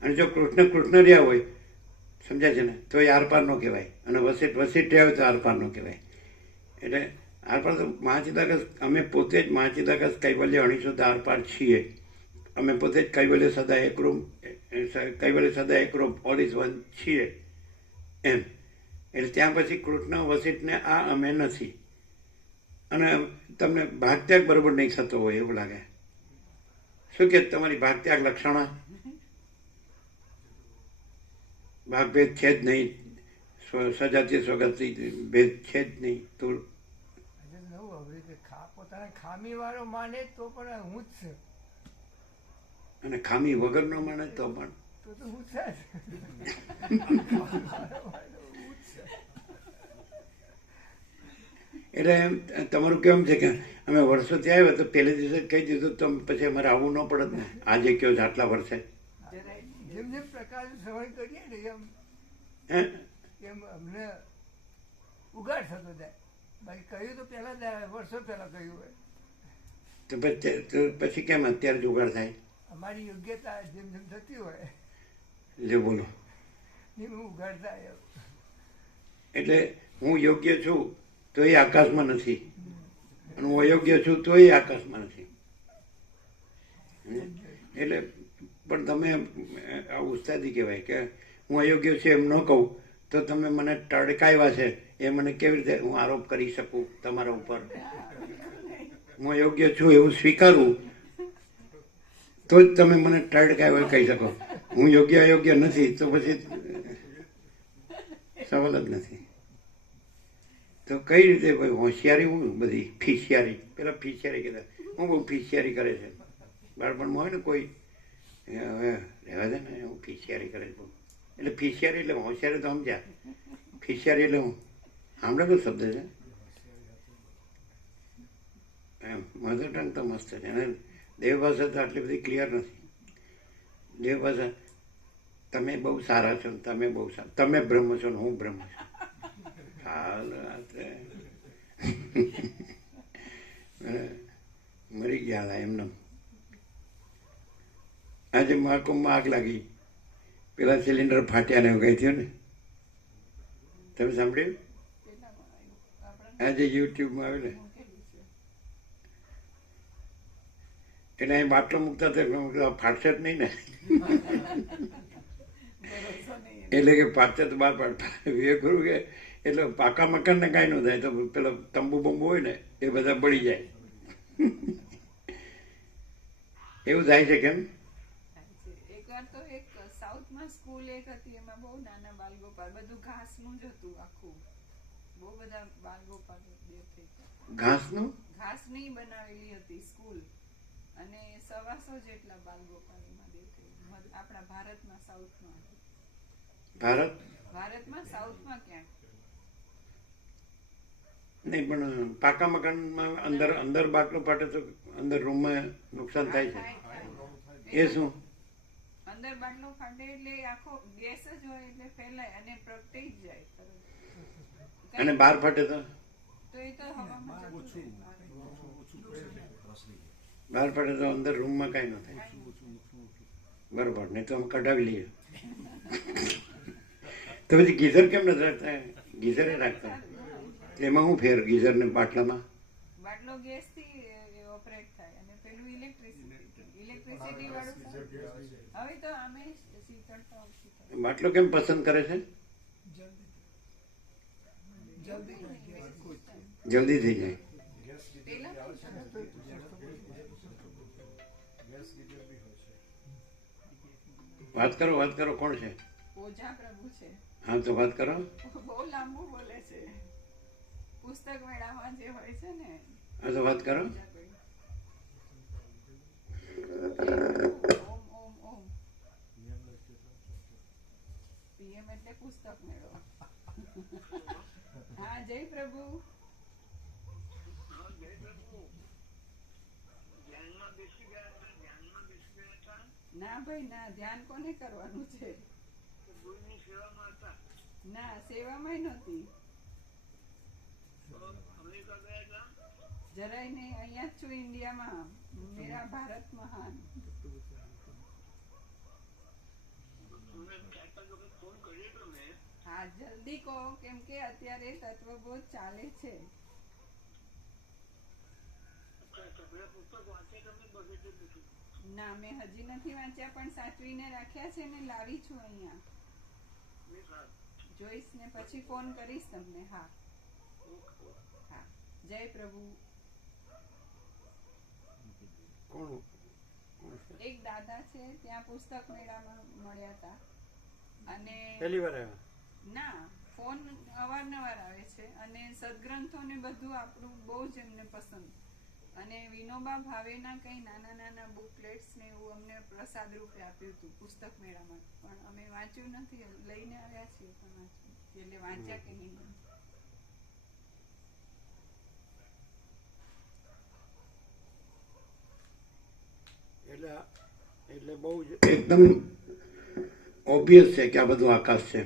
અને જો કૃષ્ણ રહ્યા હોય, સમજાય છે ને, તો એ આરપાર નો કહેવાય, અને વસિષ્ઠ રહ્યા હોય તો આરપાર નો કહેવાય. એટલે આરપાર તો મહાચિદાકાશ, અમે પોતે જ મહાચિદાકાશ કૈવલ્ય અણીશુદ્ધ આરપાર છીએ. અમે પોતે જ કૈવલ્ય સદા એકરૂપ, કૈવલ્ય સદા એકરૂપ ઓલ ઇઝ વન છીએ એમ. એટલે ત્યાં પછી કૃષ્ણ વસિષ્ઠને આ અમે નથી. અને તમને ભાગત્યાગ બરોબર નહીં થતો હોય એવું લાગે. શું કે તમારી ભાગત્યાગ લક્ષણા? ભાગભેદ છે જ નહીં, સજાતી સ્વગતિ ભેદ છે જ નહીં. તો પોતાને ખામી વાળો માને તો પણ હું જ છું, અને ખામી વગર નો માને તો પણ તો હું છે જ. એટલે તમારું કેમ છે કે અમે વર્ષોથી આવ્યા તો પહેલે દિવસે કહી દીધું તો પછી અમારે આવવું ન પડત ને. આજે કયો છે આટલા વર્ષે જેમ જેમ પ્રકાશ શ્રવણ કરીએ ને એમ અમને ઉગાડ થતો જાય. બાકી કહ્યું તો પહેલા વર્ષો પહેલા કહ્યું હોય તો પછી કેમ અત્યારે જ ઉગાડ થાય? અમારી યોગ્યતા જેમ જેમ થતી હોય જે બોલો એમ ઉગાડ થાય. એટલે હું યોગ્ય છું તો એ આકાશમાં નથી, અને હું અયોગ્ય છું તો એ આકાશમાં નથી. એટલે પણ તમે ઉસ્તાદી કહેવાય કે હું અયોગ્ય છું એમ ન કહું તો તમે મને ટડકાવ્યા છે એ મને કેવી રીતે હું આરોપ કરી શકું તમારા ઉપર? હું અયોગ્ય છું એવું સ્વીકારું તો જ તમે મને ટર્ડ કાંઈ હોય કહી શકો. હું યોગ્ય અયોગ્ય નથી તો પછી સવાલ જ નથી. તો કઈ રીતે ભાઈ હોશિયારી હું બધી ફિશિયારી, પેલા ફિશિયારી કહેતા, હું બહુ ફિશિયારી કરે છે બાળપણમાં હોય ને કોઈ, હવે રહેવા દે ને હું ફિશિયારી કરે છે બહુ. એટલે ફિશિયારી એટલે હોશિયારી તો સમજ્યા, ફિશિયારી એટલે હું સાંભળેલો શબ્દ છે એમ. મધર ટંગ તો મસ્ત છે અને દેવ ભાષા તો આટલી બધી ક્લિયર નથી. દેવ ભાષા તમે બહુ સારા છો, તમે બહુ સારા, તમે બ્રહ્મ છો ને હું બ્રહ્મ છું. હાલ મરી ગયા એમને. આજે મહાકુંભમાં આગ લાગી, પેલા સિલિન્ડર ફાટ્યા ને એવું કઈ થયું ને, તમે સાંભળ્યું? આજે યુટ્યુબમાં આવ્યું ને, એટલે અહીં બાટલો મૂકતા હતા, ફાટશે જ નહીં ને. એટલે કે પાછળ તો બહાર પાડતા વિવેકગુરુ કે એટલે પાકા મકાનને કાંઈ ન થાય, તો પેલો તંબુ બંબુ હોય ને એ બધા બળી જાય. એવું થાય છે કેમ? એકવાર તો એક સાઉથમાં સ્કૂલ એક હતી, એમાં બહુ નાના બાલગોપાલ, બધું ઘાસનું જ હતું આખું, બહુ બધા બાલગોપાલ ઘાસનું, ઘાસની બનાવેલી હતી સ્કૂલ, અને 125 જેટલા બાલગોપાલ એમાં દેખાય. આપણા ભારતમાં, સાઉથમાં હતું. ભારતમાં સાઉથમાં ક્યાંક નહીં, પણ પાકા મકાનમાં અંદર અંદર બાટલો ફાટે તો અંદર રૂમમાં નુકસાન થાય છે. એ શું? અંદર બાટલો ફાટે એટલે આખો ગેસ જ હોય એટલે ફેલાય અને પ્રગટી જ જાય. અને બહાર ફાટે તો એ તો હવામાં જતું રહે. બહાર ફાટે તો અંદર રૂમમાં કાંઈ ન થાય. બરોબર, નહીં તો અમે કઢાવી લઈએ. તો પછી ગીઝર કેમ નથી રાખતા? ગીઝરે રાખતા. એમાં હું ફેર ગીઝર ને બાટલામાં? બાટલો ગેસ થી ઓપરેટ થાય અને પેલું ઇલેક્ટ્રિસિટી વાળું. હવે તો અમે શીતળતા ઓછી થાય. બાટલો કેમ પસંદ કરે છે? જલ્દી થઈ જાય. વાત કરો કોણ છે? ઓઝા પ્રભુ છે. હા તો વાત કરો. બહુ લાંબુ બોલે છે. પુસ્તક મેળામાં જે હોય છે ને. હા તો વાત કરો. ઓમ ઓમ ઓમ. પીએમ એટલે પુસ્તક મેળો. હા, જય પ્રભુ. ના ભાઈ ના, ધ્યાન કોને કરવાનું છે? ના, સેવામાં નહોતી. જરાય નહીં, અહીંયા જ છું ઇન્ડિયામાં. મેરા ભારત મહાન. હા, જલ્દી કહો, કેમ કે અત્યારે તત્વબોધ ચાલે છે. ના, મેં હજી નથી વાંચ્યા, પણ સાચવીને રાખ્યા છે ને લાવી છું અહીંયા. જોઈશ ને પછી ફોન કરીશ તમને. હા હા, જય પ્રભુ. એક દાદા છે, ત્યાં પુસ્તક મેળામાં મળ્યા હતા અને પહેલી વાર આવ્યા? ના, ફોન અવારનવાર આવે છે અને સદગ્રંથો ને બધું આપણું બહુ જ એમને પસંદ. અને વિનોબા ભાવેના કઈ નાના નાના બુકલેટ્સ ને એવું અમને પ્રસાદ રૂપે આપ્યું હતું પુસ્તક મેળામાં, પણ અમે વાંચ્યું નથી. લઈને આવ્યા છીએ પણ વાંચ્યું એટલે વાંચ્યા કે નહીં. એટલે બહુ જ એકદમ ઓબ્વિયસ છે કે આ બધું આકાશ છે.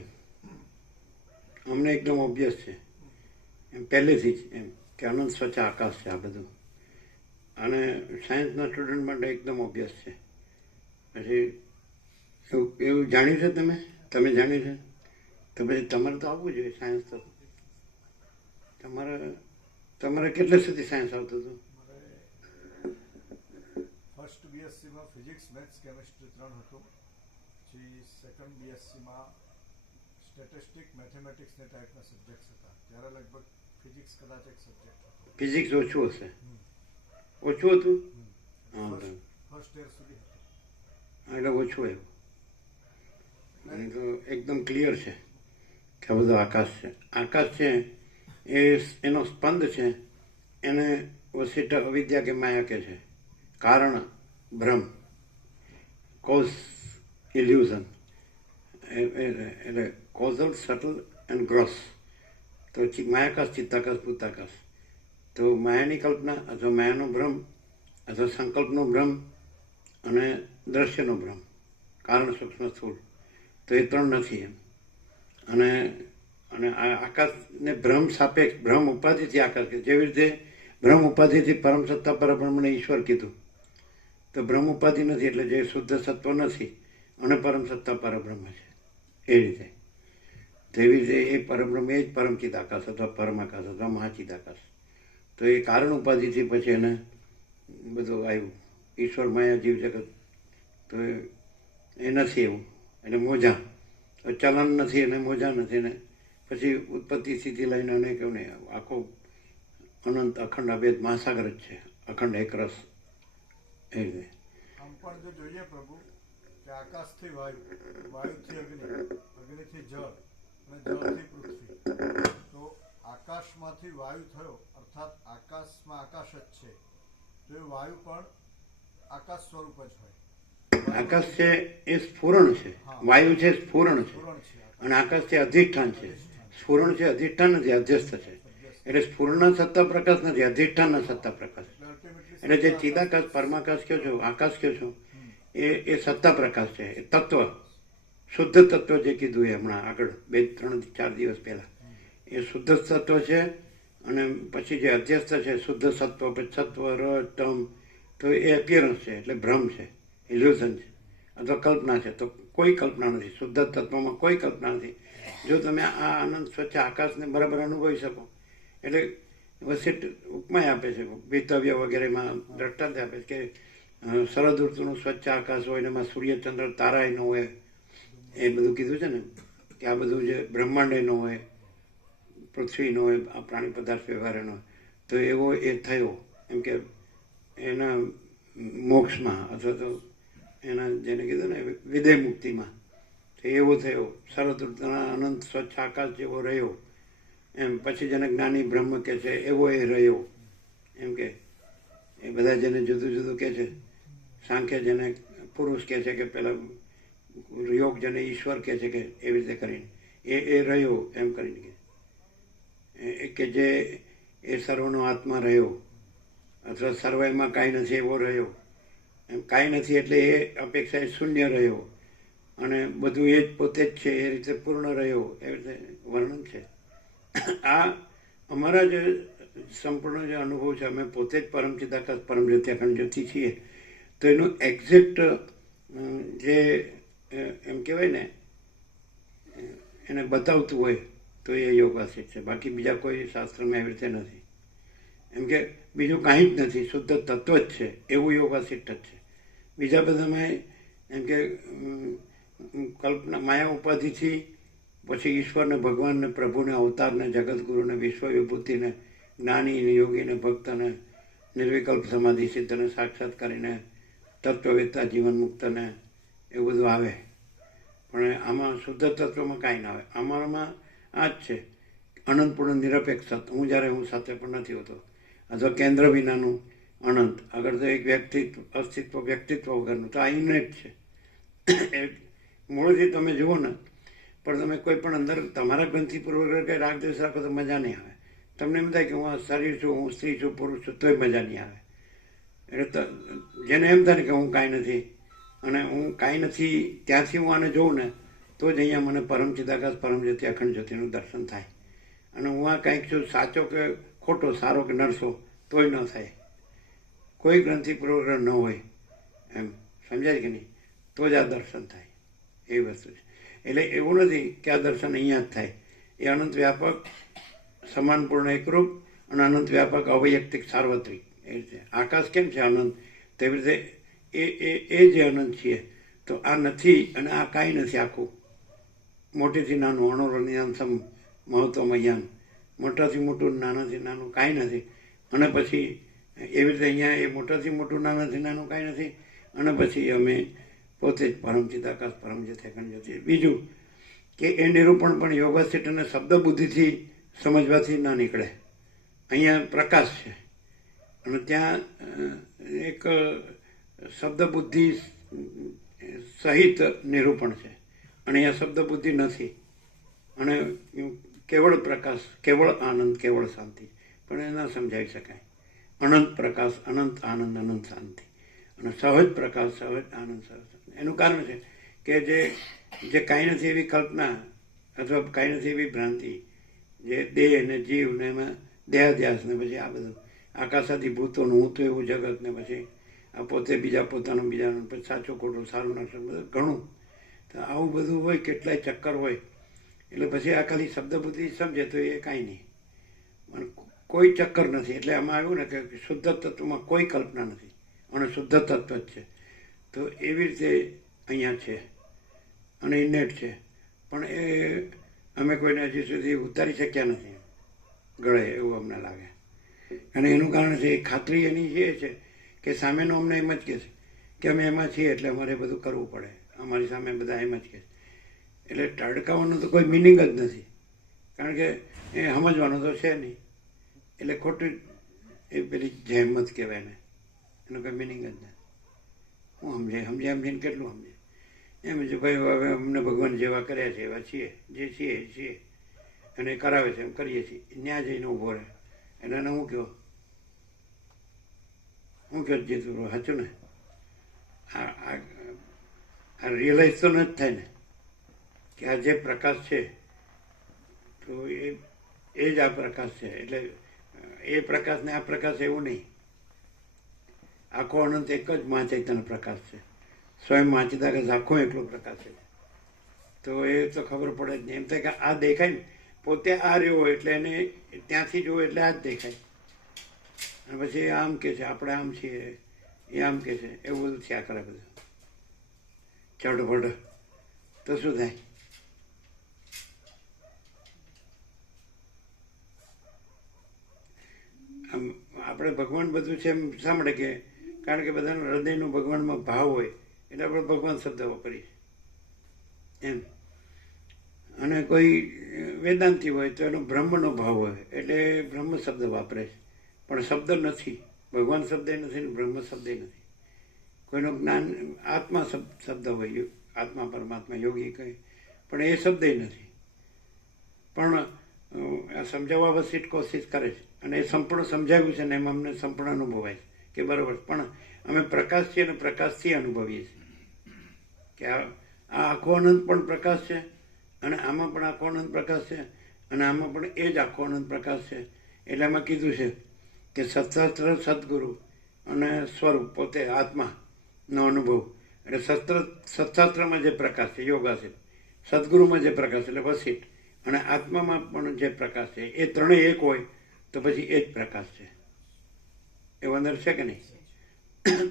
અમને એકદમ ઓબ્વિયસ છે એમ પહેલેથી જ, એમ કે અનંત સ્વચ્છ આકાશ છે આ બધું. અને સાયન્સના સ્ટુડન્ટ માટે એકદમ ઓબ્વિયસ છે. પછી એવું જાણ્યું છે તમે જાણ્યું છે? તો પછી તમારે તો આવવું જોઈએ સાયન્સ. તો તમારે કેટલા સુધી સાયન્સ આવતું હતું? ફર્સ્ટ બીએસસીમાં ફિઝિક્સ, મેથ્સ, કેમિસ્ટ્રી 3 હતું. પછી સેકન્ડ બીએસસીમાં સ્ટેટિસ્ટિક, મેથેમેટિક્સ ને ટાઈપના સબ્જેક્ટ્સ હતા. ત્યારે લગભગ ફિઝિક્સ કદાચ એક સબ્જેક્ટ હતો. ફિઝિક્સ ઓછું હશે? ઓછું હતું? ફર્સ્ટ યર સુધી હતું. એટલે ઓછું આવ્યું. અને તો એકદમ ક્લિયર છે કે આ બધું આકાશ છે. આકાશ છે એ એનો સ્પંદ છે, એને વસિષ્ઠ અવિદ્યા કે માયા કે છે. કારણ ભ્રમ, કોઝ ઇલ્યુઝન, એટલે કોઝલ, સટલ એન્ડ ગ્રોસ. તો માયાકાશ, ચિત્તાકાશ, ભૂતાકાશ. તો માયાની કલ્પના અથવા માયાનો ભ્રમ અથવા સંકલ્પનો ભ્રમ અને દ્રશ્યનો ભ્રમ, કારણ સૂક્ષ્મ સ્થૂળ, તો એ ત્રણ નથી એમ. અને આ આકાશને ભ્રમ સાપેક્ષ, ભ્રમ ઉપાધિથી આકાશ કે જેવી રીતે ભ્રમ ઉપાધિથી પરમ સત્તા પરબ્રહ્મને ઈશ્વર કીધું, તો ભ્રમ ઉપાધિ નથી એટલે જે શુદ્ધ સત્વ નથી અને પરમ સત્તા પરબ્રહ્મ છે. એ રીતે તેવી રીતે એ પરબ્રહ્મ એ જ પરમચિદ આકાશ અથવા પરમાકાશ અથવા મહાચિદ આકાશ. તો એ કારણ ઉપાધિથી પછી એને બધું આવ્યું ઈશ્વર માયા જીવ જગત, તો એ નથી એવું. એટલે મોજા ચલન નથી અને મોજા નથી ને પછી ઉત્પત્તિ સ્થિતિ લઈને અને કેવું નહીં, આખો અનંત અખંડ અભેદ મહાસાગર જ છે, અખંડ એકરસ. એ રીતે આમ પણ જો જોઈએ પ્રભુ કે આકાશથી વાયુ, વાયુથી અગ્નિ, અગ્નિથી જળ અને જળથી પૃથ્વી, તો આકાશમાંથી વાયુ થયો અર્થાત આકાશમાં આકાશ જ છે, તો એ વાયુ પણ આકાશ સ્વરૂપ જ હોય. આકાશ છે એ સ્ફુરણ છે, વાયુ છે સ્ફુરણ છે, અને આકાશ છે અધિષ્ઠાન છે. સ્ફુરણ છે અધિષ્ઠાન નથી, અધ્યસ્થ છે. એટલે સ્ફુરણના સત્તા પ્રકાશ નથી, અધિષ્ઠાનના સત્તા પ્રકાશ. એટલે જે ચિદાકાશ, પરમાકાશ કહો છો, આકાશ કહો છો, એ સત્તા પ્રકાશ છે. એ તત્વ, શુદ્ધ તત્વ જે કીધું એ હમણાં આગળ 2-3-4 દિવસ પહેલા, એ શુદ્ધ તત્વ છે. અને પછી જે અધ્યસ્થ છે શુદ્ધ સત્વ, પછી સત્વ, ર, ટમ, તો એ અપિયરન્સ છે, એટલે ભ્રમ છે, ઇલ્યુઝન છે અથવા કલ્પના છે. તો કોઈ કલ્પના નથી, શુદ્ધ તત્વમાં કોઈ કલ્પના નથી. જો તમે આ આનંદ સ્વચ્છ આકાશને બરાબર અનુભવી શકો, એટલે વસિષ્ઠ ઉપમાય આપે છે, વેતવ્ય વગેરેમાં દ્રષ્ટાંત આપે છે કે શરદ ઋતુનું સ્વચ્છ આકાશ હોય ને એમાં સૂર્યચંદ્ર તારાય ન હોય, એ બધું કીધું છે ને કે આ બધું જે બ્રહ્માંડ ન હોય, પૃથ્વી ન હોય, આ પ્રાણી પદાર્થ વ્યવહાર ન હોય, તો એવો એ થયો એમ કે એના મોક્ષમાં અથવા તો એના જેને કીધું ને વિદેહ મુક્તિમાં, તો એવો થયો. શરદ ઋતુના અનંત સ્વચ્છ આકાશ જેવો રહ્યો એમ. પછી જેને જ્ઞાની બ્રહ્મ કે છે એવો એ રહ્યો એમ. કે એ બધા જેને જુદું જુદું કે છે, સાંખ્ય જેને પુરુષ કે છે, કે પેલા યોગ જેને ઈશ્વર કે છે, કે એવી રીતે કરીને એ રહ્યો એમ કરીને કે જે એ સર્વનો આત્મા રહ્યો અથવા સર્વમાં કાંઈ નથી એવો રહ્યો એમ. કાંઈ નથી એટલે એ અપેક્ષા શૂન્ય રહ્યો અને બધું એ જ પોતે જ છે એ રીતે પૂર્ણ રહ્યો, એવી રીતે વર્ણન છે. આ અમારા જે સંપૂર્ણ જે અનુભવ છે, અમે પોતે જ પરમચિદ આકાશ પરમ જ્યોતિ અખંડ જ્યોતિ છીએ, તો એનું એક્ઝેક્ટ જે એમ કહેવાય ને એને બતાવતું હોય તો એ યોગાસિત છે. બાકી બીજા કોઈ શાસ્ત્રમાં એવી રીતે નથી એમ. કે બીજું કાંઈ જ નથી, શુદ્ધ તત્વ જ છે એવું યોગાસિત જ છે. બીજા બધામાં એમ કે કલ્પના, માયા ઉપાધિથી પછી ઈશ્વરને, ભગવાનને, પ્રભુને, અવતારને, જગતગુરુને, વિશ્વ વિભૂતિને, જ્ઞાનીને, યોગીને, ભક્તને, નિર્વિકલ્પ સમાધિ સિદ્ધને સાક્ષાત કરીને તત્વવેત્તા જીવન મુક્તને એવું બધું આવે. પણ આમાં શુદ્ધ તત્વમાં કાંઈ ના આવે. અમારામાં આ જ છે અનંતપૂર્ણ નિરપેક્ષ સત. હું જ્યારે હું સાથે પણ નથી હોતો, અથવા કેન્દ્ર વિનાનું અનંત. આગળ તો એક અસ્તિત્વ વ્યક્તિત્વ વગરનું, તો આ ઇનેટ છે. મૂળથી તમે જુઓ ને, પણ તમે કોઈ પણ અંદર તમારા ગ્રંથિપૂર્વક કે રાગદ્વેષ રાખો તો મજા નહીં આવે. તમને એમ થાય કે હું શરીર છું, હું સ્ત્રી છું, પુરુષ છું, તોય મજા નહીં આવે. એટલે જેને એમ થાય કે હું કાંઈ નથી અને હું કાંઈ નથી, ત્યાંથી હું આને જોઉં ને તો જ અહીંયા મને પરમ ચિદાકાશ પરમ જ્યોતિ અખંડ જ્યોતિનું દર્શન થાય. અને હું આ કાંઈક છું, સાચો કે ખોટો, સારો કે નરસો, તોય ન થાય. કોઈ ગ્રંથિપૂર્વક ન હોય એમ, સમજાય કે નહીં, તો જ આ દર્શન થાય. એવી વસ્તુ છે. એટલે એવું નથી કે આ દર્શન અહીંયા જ થાય. એ અનંત વ્યાપક, સમાનપૂર્ણ એકરૂપ અને અનંત વ્યાપક અવૈયક્તિક સાર્વત્રિક. એ રીતે આકાશ કેમ છે અનંત, તેવી રીતે એ જે અનંત છીએ. તો આ નથી અને આ કાંઈ નથી. આખું મોટેથી નાનું, અણુરણ્યાંતમ મહત્વમયાન, મોટાથી મોટું, નાનાથી નાનું કાંઈ નથી. અને પછી એવી રીતે અહીંયા એ મોટાથી મોટું, નાનાથી નાનું કાંઈ નથી. અને પછી અમે પોતે જ પરમ ચિદાકાશ પરમ જે અખંડ જ્યોતિ. બીજું કે એ નિરૂપણ પણ યોગ વસિષ્ઠ અને શબ્દ બુદ્ધિથી સમજવાથી ના નીકળે. અહીંયા પ્રકાશ છે અને ત્યાં એક શબ્દ બુદ્ધિ સહિત નિરૂપણ છે અને અહીંયા શબ્દ બુદ્ધિ નથી અને કેવળ પ્રકાશ, કેવળ આનંદ, કેવળ શાંતિ, પણ એ ના સમજાવી શકાય. અનંત પ્રકાશ, અનંત આનંદ, અનંત શાંતિ અને સહજ પ્રકાશ, સહજ આનંદ, સહજ શાંતિ. એનું કારણ છે કે જે કાંઈ નથી એવી કલ્પના અથવા કાંઈ નથી એવી ભ્રાંતિ, જે દેહ ને જીવ ને એમાં દેહાધ્યાસ ને પછી આ બધું આકાશાદી ભૂતોનું હું તો એવું જગત ને પછી આ પોતે બીજા પોતાનું બીજાનું પછી સાચું ખોટું સારું નરસું બધું ઘણું. તો આવું બધું હોય, કેટલાય ચક્કર હોય. એટલે પછી આ ખાલી શબ્દ બુદ્ધિ સમજે તો એ કાંઈ નહીં, પણ કોઈ ચક્કર નથી. એટલે આમાં આવ્યું ને કે શુદ્ધ તત્વમાં કોઈ કલ્પના નથી અને શુદ્ધ તત્વ જ છે. તો એવી રીતે અહીંયા છે અને ઇનેટ છે, પણ એ અમે કોઈને હજી સુધી ઉતારી શક્યા નથી ગળે, એવું અમને લાગે. અને એનું કારણ છે ખાતરી એની એ છે કે સામેનો અમને એમ જ કહે છે કે અમે એમાં છીએ એટલે અમારે બધું કરવું પડે, અમારી સામે બધા એમ જ કહે છે. એટલે ટડકાવાનું તો કોઈ મિનિંગ જ નથી, કારણ કે એ સમજવાનું તો છે નહીં. એટલે ખોટું એ પેલી જહેમત કહેવાય ને, એનો કોઈ મિનિંગ જ નથી. હું સમજીને કેટલું સમજે એમ જ ભાઈ હવે અમને ભગવાન જેવા કર્યા છે એવા છીએ, જે છીએ એ છીએ અને કરાવે છે એમ કરીએ છીએ. ત્યાં જઈને ઊભો રહે એટલે એને હું કહો જીતું રહો, સાચું ને? આ રિયલાઇઝ તો ન જ થાય ને કે આ જે પ્રકાશ છે તો એ જ આ પ્રકાશ છે. એટલે એ પ્રકાશ ને આ પ્રકાશ એવું નહીં. આખો અનંત એક જ મા ચૈતન્ય પ્રકાશ છે. સ્વયં માચિદાકાશ આખો એકલો પ્રકાશ છે. તો એ તો ખબર પડે જ નહીં. એમ થાય કે આ દેખાય ને પોતે આ રહ્યો એટલે એને ત્યાંથી જુઓ એટલે આ જ દેખાય. અને પછી આમ કે છે આપણે આમ છીએ, એ આમ કે છે, એવું બધું થયા કરે બધું ચડબડ. તો શું થાય? આમ આપણે ભગવાન બધું છે એમ સાંભળે કે કારણ કે બધાના હૃદયનું ભગવાનમાં ભાવ હોય એટલે આપણે ભગવાન શબ્દ વાપરીએ એમ. અને કોઈ વેદાંતિ હોય તો એનો બ્રહ્મનો ભાવ હોય એટલે બ્રહ્મ શબ્દ વાપરે છે, પણ શબ્દ નથી. ભગવાન શબ્દ નથી ને બ્રહ્મ શબ્દ નથી. કોઈનો જ્ઞાન આત્મા શબ્દ હોય, આત્મા પરમાત્મા યોગી કહે, પણ એ શબ્દ નથી. પણ સમજાવવા વસિષ્ઠ કોશિશ કરે છે અને એ સંપૂર્ણ સમજાવ્યું છે ને એમાં અમને સંપૂર્ણ અનુભવાય છે કે બરાબર. પણ અમે પ્રકાશ છીએ અને પ્રકાશથી અનુભવીએ છીએ કે આ આખો અનંત પણ પ્રકાશ છે અને આમાં પણ આખો અનંત પ્રકાશ છે અને આમાં પણ એ જ આખો અનંત પ્રકાશ છે. એટલે એમાં કીધું છે કે સત્શાસ્ત્ર સદગુરુ અને સ્વરૂપ પોતે આત્માનો અનુભવ. એટલે સત્શાસ્ત્રમાં જે પ્રકાશ છે યોગા છે, સદગુરુમાં જે પ્રકાશ એટલે વસિષ્ઠ અને આત્મામાં પણ જે પ્રકાશ છે એ ત્રણેય એક હોય તો પછી એ જ પ્રકાશ છે. એવું અંદર છે કે નહીં?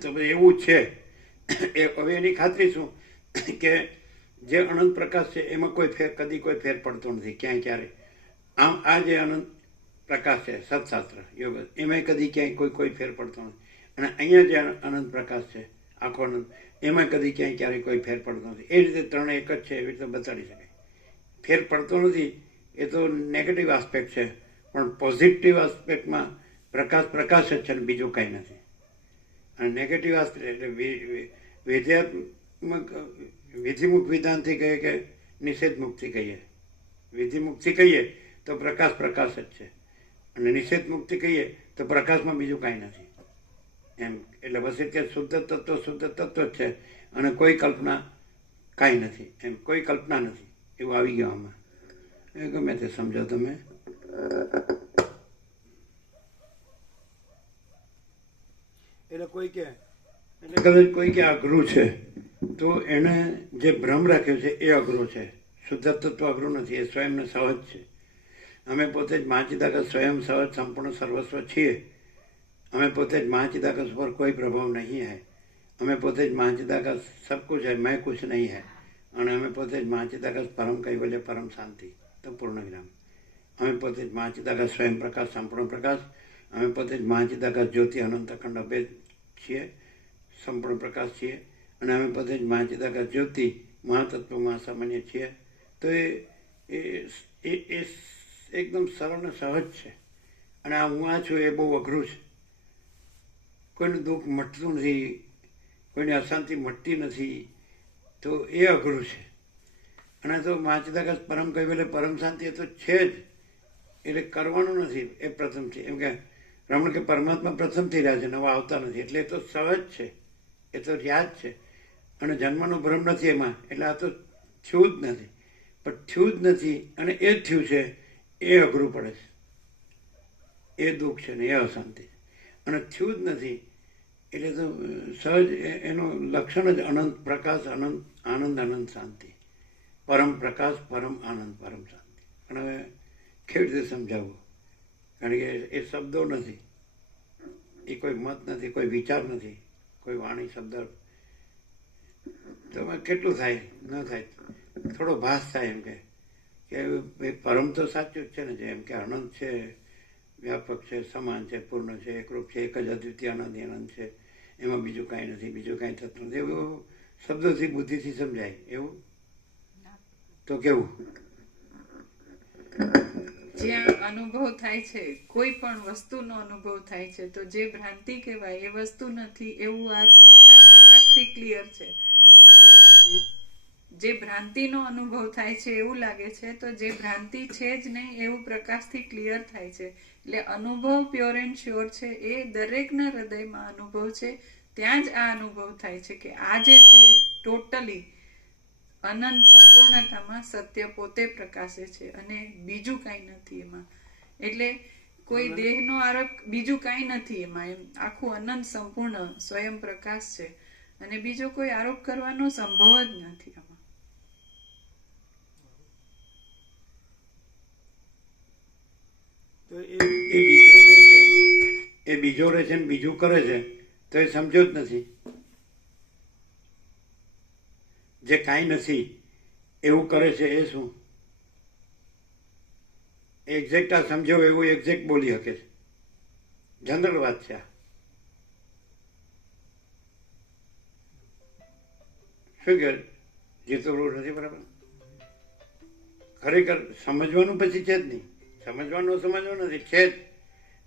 તો પછી એવું છે. હવે એની ખાતરી શું કે જે અનંત પ્રકાશ છે એમાં કદી કોઈ ફેર પડતો નથી ક્યાંય ક્યારે. આમ આ જે અનંત પ્રકાશ છે સત્શાસ્ત્ર યોગ એમાં કદી ક્યાંય કોઈ ફેર પડતો નથી. અને અહીંયા જે અનંત પ્રકાશ છે આખો અનંત એમાં કદી ક્યાંય ક્યારેય કોઈ ફેર પડતો નથી. એ રીતે ત્રણે એક જ છે એવી રીતે બતાડી શકાય. ફેર પડતો નથી એ તો નેગેટિવ આસ્પેક્ટ છે, પણ પોઝિટિવ આસ્પેક્ટમાં પ્રકાશ જ છે ને બીજું કાંઈ નથી. અને નેગેટિવ આસ્પેક્ટ એટલે વિધિમુખ વિધાનથી કહીએ કે નિષેધ મુક્તિ કહીએ. વિધિમુક્તિ કહીએ તો પ્રકાશ જ છે અને નિષેધ મુક્તિ કહીએ તો પ્રકાશમાં બીજું કાંઈ નથી એમ. એટલે બસ કે શુદ્ધ તત્વ જ છે અને કોઈ કલ્પના કાંઈ નથી એમ. કોઈ કલ્પના નથી એવું આવી ગયું આમાં. એ ગમે તે સમજો તમે. એટલે કદાચ કોઈ કે અઘરું છે તો એને જે ભ્રમ રાખ્યો છે એ અઘરો છે. શુદ્ધ તત્વ અઘરું નથી, એ સ્વયંને સહજ છે. અમે પોતે જ મહાચિદાકાશ સ્વયં સહજ સંપૂર્ણ સર્વસ્વ છીએ. અમે પોતે જ મહાચિદાકાશ પર કોઈ પ્રભાવ નહીં है. અમે પોતે જ મહાચિદાકાશ सब कुछ है, मैं कुछ नहीं है. અને અમે પોતે જ મહાચિદાકાશ પરમ કૈવલ્ય પરમ શાંતિ તો પૂર્ણ વિરામ. અમે પોતે જ મહાચિદાકાશ સ્વયં પ્રકાશ સંપૂર્ણ પ્રકાશ. અમે પોતે જ મહાચિદાકાશ જ્યોતિ અનંત અખંડ અભેદ છીએ, સંપૂર્ણ પ્રકાશ છીએ. અને અમે પોતે જ મહાચિદાકાશ જ્યોતિ મહાતત્વમાં સામાન્ય છીએ. તો એ એકદમ સરળ અને સહજ છે. અને આ હું આ છું એ બહુ અઘરું છે. કોઈનું દુઃખ મટતું નથી, કોઈની અશાંતિ મટતી નથી, તો એ અઘરું છે. અને તો મહાચિદાકાશ પરમ કહ્યું એટલે પરમ શાંતિ એ તો છે જ, એટલે કરવાનું નથી એ પ્રથમથી. એમ કે રમણ કે પરમાત્મા પ્રથમથી રહ્યા છે, નવા આવતા નથી, એટલે એ તો સહજ છે, એ તો રહ્યા જ છે. અને જન્મનો ભ્રમ નથી એમાં, એટલે આ તો થયું જ નથી. પણ થયું જ નથી અને એ જ થયું છે એ અઘરું પડે છે, એ દુઃખ છે ને એ અશાંતિ. અને થયું જ નથી એટલે તો સહજ એનું લક્ષણ જ અનંત પ્રકાશ, અનંત આનંદ, અનંત શાંતિ, પરમ પ્રકાશ, પરમ આનંદ, પરમ શાંતિ. પણ હવે કેવી રીતે સમજાવવું? કારણ કે એ શબ્દો નથી, એ કોઈ મત નથી, કોઈ વિચાર નથી, કોઈ વાણી શબ્દ. તો કેટલું થાય? ન થાય, થોડો ભાસ થાય. એમ કે પરમ તો સાચું જ છે ને, જે એમ કે અનંત છે, વ્યાપક છે, સમાન છે, પૂર્ણ છે, એકરૂપ છે, એક જ અદ્વિતીય આનંદ આનંદ છે, એમાં બીજું કાંઈ નથી, બીજું કાંઈ થતું નથી, એવું શબ્દોથી બુદ્ધિથી સમજાય એવું? તો કેવું? જ્યાં અનુભવ થાય છે, કોઈ પણ વસ્તુનો અનુભવ થાય છે, તો જે ભ્રાંતિ કહેવાય એ વસ્તુ નથી, એવું આ પ્રકાશથી ક્લિયર છે. જે ભ્રાંતિનો અનુભવ થાય છે એવું લાગે છે, તો જે ભ્રાંતિ છે જ નહીં એવું પ્રકાશથી ક્લિયર થાય છે. એટલે અનુભવ પ્યોર એન્ડ શ્યોર છે, એ દરેકના હૃદયમાં અનુભવ છે. ત્યાં જ આ અનુભવ થાય છે કે આ જે છે ટોટલી અનંત સંપૂર્ણતામાં સત્ય પોતે પ્રકાશે છે અને બીજું કાંઈ નથી એમાં. એટલે કોઈ દેહનો આરોપ, બીજું કાંઈ નથી એમાં. એમ આખું અનંત સંપૂર્ણ સ્વયં પ્રકાશ છે અને બીજો કોઈ આરોપ કરવાનો સંભવ જ નથી આમાં. તો એ બીજો રહે છે ને બીજું કરે છે, તો એ સમજો જ નથી. જે કાંઈ નથી એવું કરે છે એ શું? એક્ઝેક્ટ આ સમજો એવું એક્ઝેક્ટ બોલી શકે છે. જનરલ વાત છે આ. શું કહે? જે તો નથી બરાબર. ખરેખર સમજવાનું પછી છે જ નહીં. સમજવાનું નથી, છે જ.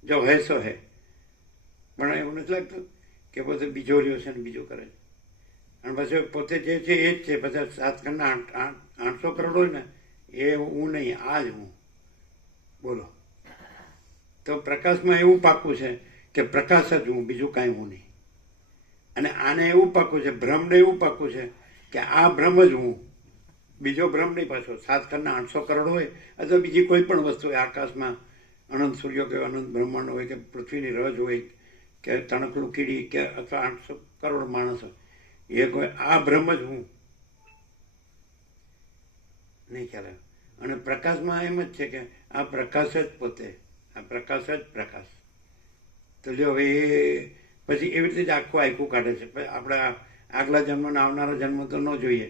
જો હે સો હે. પણ એવું નથી લાગતું કે પોતે બીજો રહ્યો છે ને બીજું કરે છે. અને પછી પોતે જે છે એ જ છે. પછી 7 ખંડના 800 કરોડ હોય ને, એ હું નહીં, આ જ હું. બોલો. તો પ્રકાશમાં એવું પાકું છે કે પ્રકાશ જ હું, બીજું કાંઈ હું નહીં. અને આને એવું પાકું છે, ભ્રમને એવું પાકું છે કે આ ભ્રમ જ હું, બીજો ભ્રમ નહીં. પાછો 7 ખંડના 800 કરોડ હોય અથવા બીજી કોઈ પણ વસ્તુ હોય, આકાશમાં અનંત સૂર્યો કે અનંત બ્રહ્માંડ હોય કે પૃથ્વીની રજ હોય કે તણકલું કીડી કે અથવા 800 કરોડ માણસ હોય, એ કોઈ આ ભ્રમ જ હું નહીં. ખ્યાલ આવે? અને પ્રકાશમાં એમ જ છે કે આ પ્રકાશ જ પોતે, આ પ્રકાશ જ પ્રકાશ. તો જો હવે એ પછી એવી રીતે જ આખું કાઢે છે. આપણા આગલા જન્મને આવનારા જન્મ તો ન જોઈએ,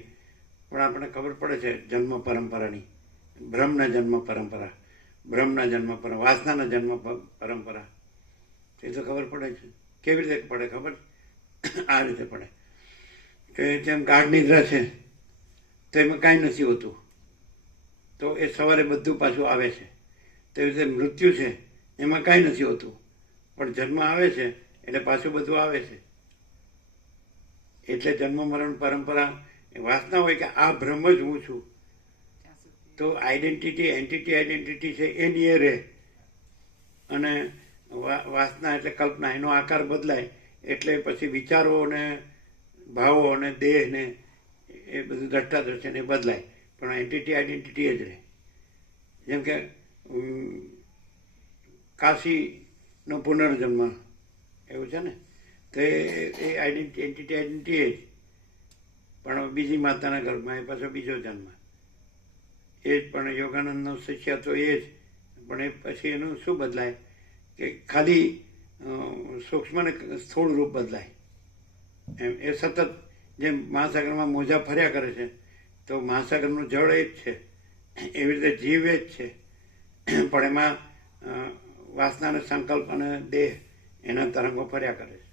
પણ આપણે ખબર પડે છે જન્મ પરંપરાની, બ્રહ્મના જન્મ પરંપરા, બ્રહ્મના જન્મ પરંપરા, વાસનાના જન્મ પરંપરા. એ તો ખબર પડે છે. કેવી રીતે પડે ખબર? આ રીતે પડે કે જેમ ગાઢ નિદ્રા છે તો એમાં કાંઈ નથી હોતું, તો એ સવારે બધું પાછું આવે છે. તેવી રીતે મૃત્યુ છે એમાં કાંઈ નથી હોતું, પણ જન્મ આવે છે એટલે પાછું બધું આવે છે. એટલે જન્મ મરણ પરંપરા વાસના હોય કે આ બ્રહ્મ જ હું છું. તો આઈડેન્ટિટી, એન્ટિટી આઈડેન્ટિટી છે એ નિયે રહે. અને વાસના એટલે કલ્પના, એનો આકાર બદલાય એટલે પછી વિચારો અને ભાવો અને દેહ ને એ બધું દ્રષ્ટાદ્રષ્ટિ ને બદલાય, પણ એન્ટિટી આઈડેન્ટિટી જ રહે. જેમ કે કાશીનો પુનર્જન્મ એવું છે ને, તો એ એન્ટિટી આઈડેન્ટિટી જ, પણ બીજી માતાના ગર્ભમાં એ પાછો બીજો જન્મ એ જ. પણ યોગાનંદનો શિષ્ય તો એ જ, પણ એ પછી એનું શું બદલાય કે ખાલી સૂક્ષ્મ ને સ્થૂળ રૂપ બદલાય. એમ એ સતત જેમ મહાસાગરમાં મોજા ફર્યા કરે છે, તો મહાસાગરનું જળ એ જ છે, એવી રીતે જીવ એ જ છે, પણ એમાં વાસના અને સંકલ્પ અને દેહ એના તરંગો ફર્યા કરે છે.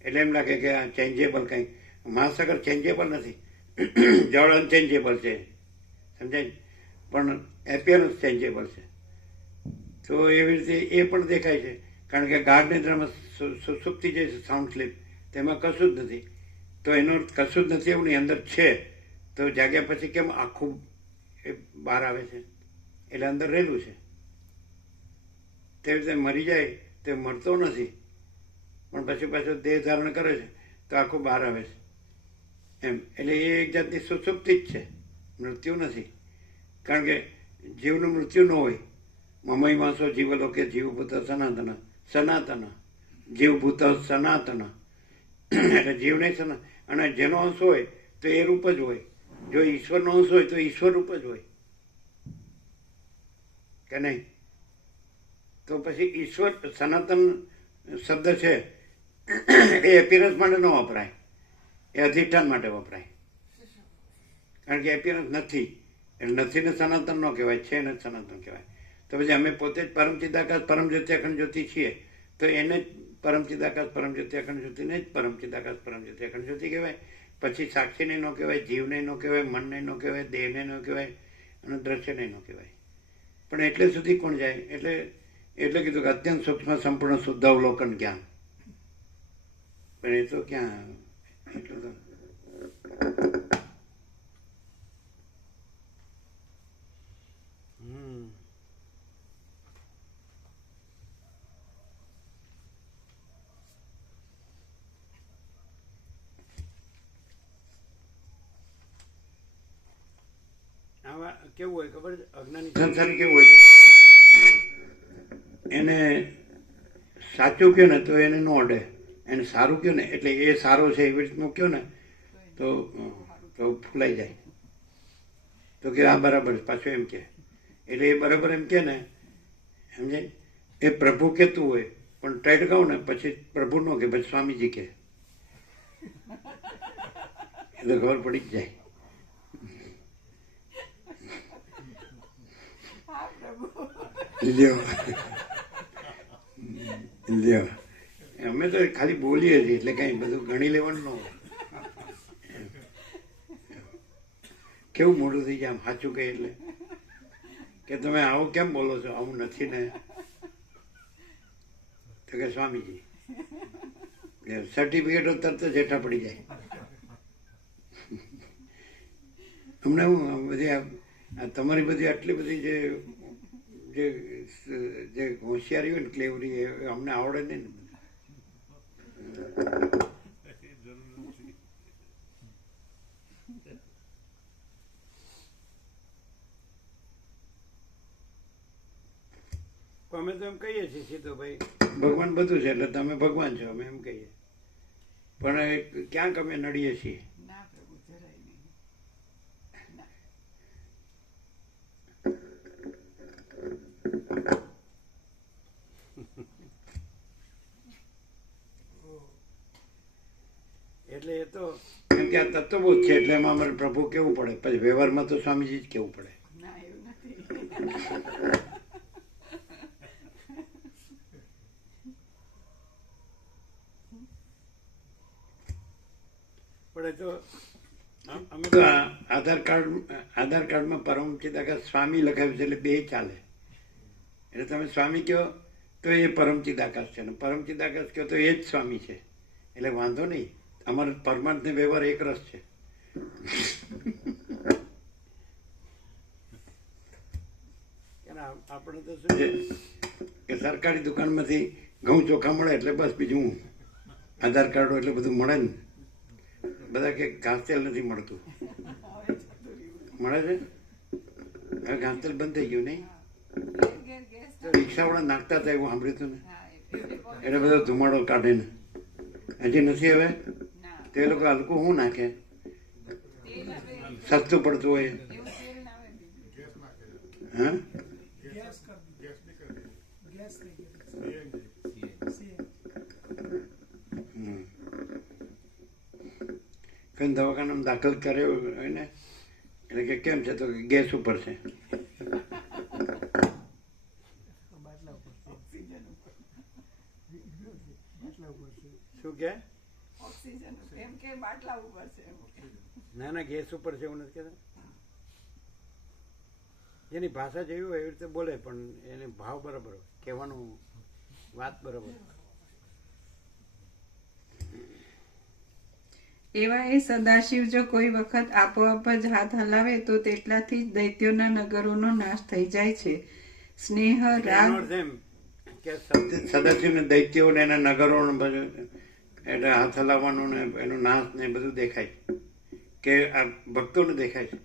એટલે એમ લાગે કે આ ચેન્જેબલ કંઈ મહાસાગર ચેન્જેબલ નથી. જળ અનચેન્જેબલ છે, સમજાય, પણ એપિયરન્સ ચેન્જેબલ છે. તો એવી રીતે એ પણ દેખાય છે, કારણ કે ગાઢ નિદ્રામાં સુસુપ્તિ જે છે, સાઉન્ડ સ્લીપ, તેમાં કશું જ નથી. તો એનો અર્થ કશું જ નથી એવું નહીં, અંદર છે. તો જાગ્યા પછી કેમ આખું એ બહાર આવે છે? એટલે અંદર રહેલું છે. તેવી રીતે મરી જાય તે મળતો નથી, પણ પછી પાછો દેહ ધારણ કરે છે તો આખું બહાર આવે છે એમ. એટલે એ એક જાતની સુસુપ્તિ જ છે, મૃત્યુ નથી. કારણ કે જીવનું મૃત્યુ ન હોય. મમય માસો જીવલોકે જીવભૂત સનાતન, સનાતન જીવભૂત સનાતન, એટલે જીવ નહીં સનાતન. અને જેનો અંશ હોય તો એ રૂપ જ હોય. જો ઈશ્વરનો અંશ હોય તો ઈશ્વર રૂપ જ હોય કે નહીં? તો પછી ઈશ્વર સનાતન શબ્દ છે એ એપિયરન્સ માટે ન વપરાય, એ અધિષ્ઠાન માટે વપરાય. કારણ કે એપિયરન્સ નથી, એટલે નથી ને સનાતન ન કહેવાય, છે ને સનાતન કહેવાય. તો પછી અમે પોતે જ પરમચિદાકાશ પરમજ્યોતિ અખંડ જ્યોતિ છીએ, તો એને જ પરમચિદાકાશ પરમજ્યોતિ અખંડ જ્યોતિને જ પરમચિદાકાશ પરમજ્યોતિ અખંડ જ્યોતિ કહેવાય. પછી સાક્ષીને ન કહેવાય, જીવને ન કહેવાય, મનને ન કહેવાય, દેહને ન કહેવાય, અને દ્રશ્યને ન કહેવાય. પણ એટલે સુધી કોણ જાય? એટલે કીધું કે અત્યંત સૂક્ષ્મ સંપૂર્ણ શુદ્ધ અવલોકન જ્ઞાન. પણ એ તો ક્યાં એટલું તો આવા કેવું હોય ખબર છે? અજ્ઞાની સંસારી કેવું હોય ખબર? એને સાચું કહ્યું ને તો એને ન અડે, એને સારું કહ્યું ને એટલે એ સારો છે એવી રીતનું કહ્યું ને તો ફૂલાઈ જાય. તો કે આ બરાબર, પાછું એમ કે. એટલે એ બરાબર એમ કે ને, સમજાય? એ પ્રભુ કહેતું હોય પણ ટાઈટ કહું ને પછી પ્રભુ ન કે, પછી સ્વામીજી કે, એટલે ખબર પડી જ જાય. લ્યો, અમે તો ખાલી બોલીએ છીએ, એટલે કઈ બધું ગણી લેવાનું ન હોય. કેવું મોડું થઈ જાય આમ સાચું કહે એટલે કે તમે આવું કેમ બોલો છો? આવું નથી ને. તો કે સ્વામીજી સર્ટિફિકેટો તરત જ હેઠા પડી જાય. અમને હું બધી તમારી બધી આટલી બધી જે હોશિયારી હોય ને, ક્લેવરી, એ અમને આવડે નહીં ને. અમે તો એમ કહીએ છીએ સીધું, ભાઈ ભગવાન બધું છે એટલે તમે ભગવાન છો, અમે એમ કહીએ. પણ ક્યાંક અમે નડીએ છીએ. એટલે એ તો કેમ કે આ તત્વબોધ છે એટલે એમાં અમારે પ્રભુ કેવું પડે, પછી વ્યવહારમાં તો સ્વામીજી જ કેવું પડે. પડે તો અમે તો આધાર કાર્ડમાં પરમચિદાકાશ સ્વામી લખાવ્યું છે એટલે બે ચાલે. એટલે તમે સ્વામી કહો તો એ પરમચિદાકાશ છે, ને પરમચિદાકાશ કહો તો એ જ સ્વામી છે, એટલે વાંધો નહીં. અમારો પરમાર્થ ને વ્યવહાર એક રસ છે. આપણે તો શું છે કે સરકારી દુકાનમાંથી ઘઉં ચોખા મળે એટલે બસ, બીજું આધાર કાર્ડ એટલે બધું મળે ને. બધા કે ઘાસ તેલ નથી મળતું, મળે છે. હવે ઘાસ તેલ બંધ થઈ ગયું નહીં, રિક્ષાવાળા નાખતા હતા એવું સાંભળ્યું હતું ને, એટલે બધો ધુમાડો કાઢે ને. હજી નથી હવે તો એ લોકો હલકું શું નાખે, સસ્તું પડતું હોય. હા, કઈ દવાખાનામાં દાખલ કર્યો હોય ને એટલે કે કેમ છે, તો ગેસ ઉપર છે. શું કે? લાવવું પડશે એમ. ના ના ગેસ ઉપર છે એવું નથી કહેતા. જેની ભાષા જેવી હોય એવી રીતે બોલે પણ એને ભાવ બરાબર હોય, કહેવાનું વાત બરાબર. એવા એ સદાશિવ જો કોઈ વખત આપોઆપ જ હાથ હલાવે તો તેટલાથી જ દૈત્યોના નગરોનો નાશ થઈ જાય છે. સ્નેહ એનો રાગ અર્થ એમ કે સદસ્યોને દૈત્યોને એના નગરો બધું એટલે હાથ હલાવવાનું ને એનો નાશ ને બધું દેખાય કે આ ભક્તોને દેખાય છે.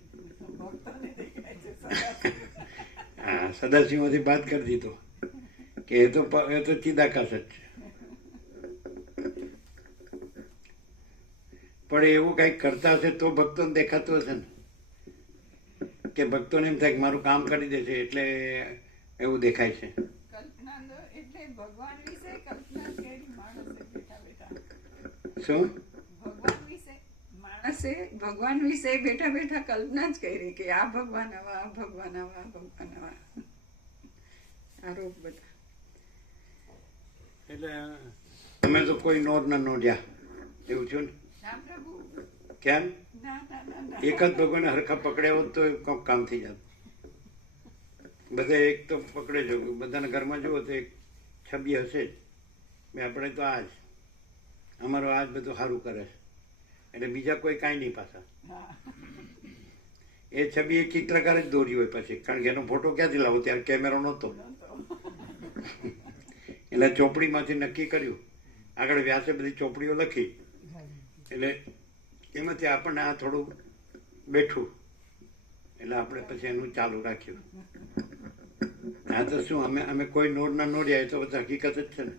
હા, સદાશિવમાંથી બાદ કરી દીધો કે એ તો ચિદાકાશ જ છે. પણ એવું કંઈક કરતા હશે તો ભક્તોને દેખાતું હશે ને, કે ભક્તોને એમ થાય કે મારું કામ કરી દેશે એટલે એવું દેખાય છે. કલ્પના એટલે ભગવાન વિશે કલ્પના કરી માણસે બેઠા બેઠા. શું? ભગવાન વિશે બેઠા બેઠા કલ્પના જ કરી કે આ ભગવાન આવા, આ ભગવાન આવા, આ ભગવાન આવા. આરોપ બધા. એટલે અમે તો કોઈ નોર ના નોર્યા એવું છું ને. કેમ? એક જ ભગવાન હરખા પકડ્યા હોત તો કોઈક કામ થઈ જાત. બધા એક તો પકડે જો, બધાના ઘરમાં જુઓ તો એક છબી હશે જ. આપણે તો આ જ અમારું આ જ બધું સારું કરે છે એટલે બીજા કોઈ કાંઈ નહીં પાછા. એ છબી એક ચિત્રકાર જ દોરી હોય પછી, કારણ કે એનો ફોટો ક્યાંથી લાવો, ત્યારે કેમેરો નહોતો. એટલે ચોપડીમાંથી નક્કી કર્યું, આગળ વ્યાસે બધી ચોપડીઓ લખી એટલે એમાંથી આપણને આ થોડું બેઠું એટલે આપણે પછી એનું ચાલુ રાખ્યું. આ તો શું અમે કોઈ નોરના નોર્યા, એ તો બધા હકીકત જ છે ને.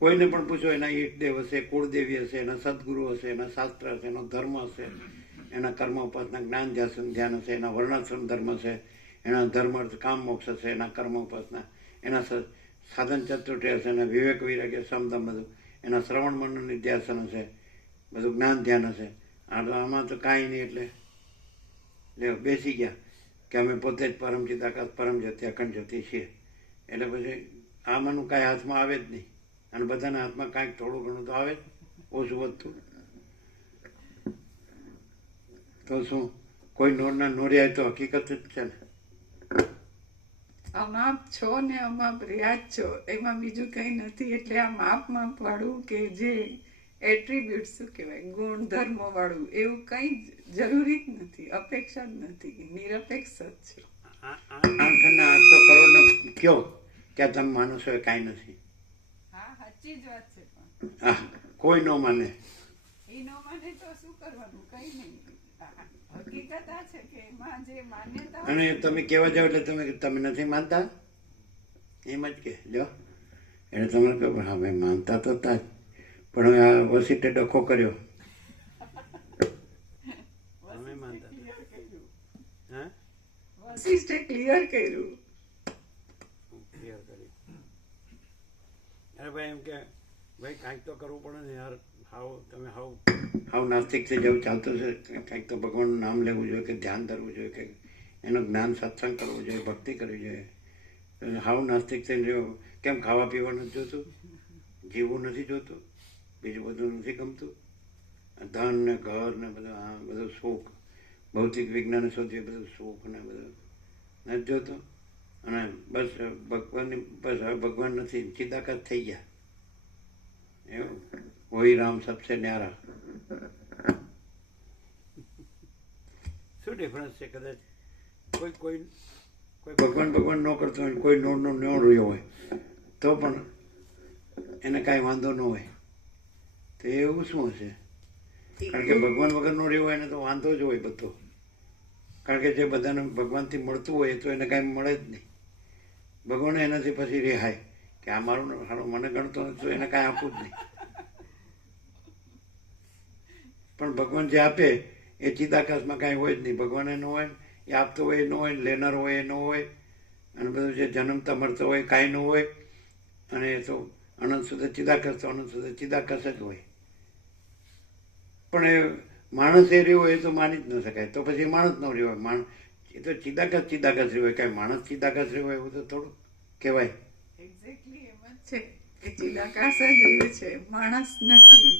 કોઈને પણ પૂછો એના ઈષ્ટદેવ હશે, કુળદેવી હશે, એના સદગુરુ હશે, એના શાસ્ત્ર હશે, એનો ધર્મ હશે, એના કર્મ ઉપાસના જ્ઞાન ધ્યાન હશે, એના વર્ણાશ્રમ ધર્મ હશે, એના ધર્મ અર્થ કામ મોક્ષ હશે, એના કર્મ ઉપાસના, એના સાધન ચતુર્થી હશે, એના વિવેક વિરાગ્ય સમદમ બધું, એના શ્રવણ મનન નિધ્યાસન હશે, બધું જ્ઞાન ધ્યાન હશે. આમાં તો કાંઈ નહીં. એટલે બેસી ગયા કે અમે પોતે જ પરમ ચિદાકાશ પરમ જ્યોતિ અખંડ જ્યોતિ છીએ. એટલે પછી આમાંનું કાંઈ હાથમાં આવે જ નહીં, અને બધાના હાથમાં કાંઈક થોડું ઘણું તો આવે જ, ઓછું વધતું. તો શું કોઈ નોરના નોર્યા તો હકીકત જ છે ને. અમાપ છો ને અમાપ રહ્યા જ છો, એમાં બીજું કઈ નથી. એટલે આ માપ વાળું કે જે એટ્રીબ્યુટ શું કહેવાય, ગુણ ધર્મો વાળું એવું કઈ જરૂરી જ નથી, અપેક્ષા જ નથી, નિરપેક્ષ જ છે. આંખના 800 કરોડનો કયો કે તમે માનો છો એ કાંઈ નથી. હા, સાચી જ વાત છે. પણ હા, કોઈ ન માને. એ ન માને તો શું કરવાનું, કઈ નહીં. હકીકત આ છે કે એમાં જે માન્યતા, અને તમે કહેવા જાઓ એટલે તમે નથી માનતા એમ જ કે જો. એટલે તમને કહો હા ભાઈ માનતા તો હતા જ, પણ હવે આ વસીટે ડખો કર્યો. અમે માનતા હા, વશિષ્ઠે ક્લિયર કર્યું. ક્લિયર કર્યું. અરે ભાઈ એમ કે ભાઈ કાંઈક તો કરવું પડે ને યાર. તમે હાવ નાસ્તિક થઈ જવું ચાલતું છે. કાંઈક તો ભગવાનનું નામ લેવું જોઈએ, કે ધ્યાન ધરવું જોઈએ, કે એનું જ્ઞાન સત્સંગ કરવું જોઈએ, ભક્તિ કરવી જોઈએ. હાવ નાસ્તિક થઈને જો કેમ ખાવા પીવાનું નથી જોતું, જીવવું નથી જોતું, બીજું બધું નથી ગમતું, ધન ને ઘર ને બધું આ બધું સુખ, ભૌતિક વિજ્ઞાન શોધ્યું બધું સુખ ને બધું નથી જોતું. અને બસ ભગવાન નથી, ચિદાકાશ થઈ ગયા એવું. વહી રામ સબસે ન્યારા. શું ડિફરન્સ છે? કદાચ કોઈ ભગવાન ન કરતો હોય, કોઈ ન રહ્યો હોય તો પણ એને કાંઈ વાંધો ન હોય, તો એવું શું હશે? કારણ કે ભગવાન વગર નો રહ્યો હોય એને તો વાંધો જ હોય બધો. કારણ કે જે બધાને ભગવાનથી મળતું હોય તો એને કાંઈ મળે જ નહીં. ભગવાન એનાથી પછી રિહાય કે આ મારું મને ગણતો નથી તો એને કાંઈ આપવું જ નહીં. પણ ભગવાન જે આપે એ ચિદાકાશમાં કાંઈ હોય જ નહીં. ભગવાન એ ન હોય, એ આપતો હોય એ ન હોય, લેનાર હોય એ ન હોય, અને બધું જે જન્મતા મળતો હોય કાંઈ ન હોય. અને એ તો અનંત સુધી ચિદાકાશ, તો અનંત સુધી ચિદાકાશ જ હોય. પણ એ માણસ એ રહ્યો હોય એ તો માની જ ન શકાય. તો પછી માણસ ન રહ્યો હોય, એ તો ચિદાકાશ રહ્યો હોય. કાંઈ માણસ ચિદાકાશ રહ્યો હોય એવું તો થોડું કહેવાય. એક્ઝેક્ટલી એમ જ છે કે ચિદાકાશ જ એવી છે, માણસ નથી.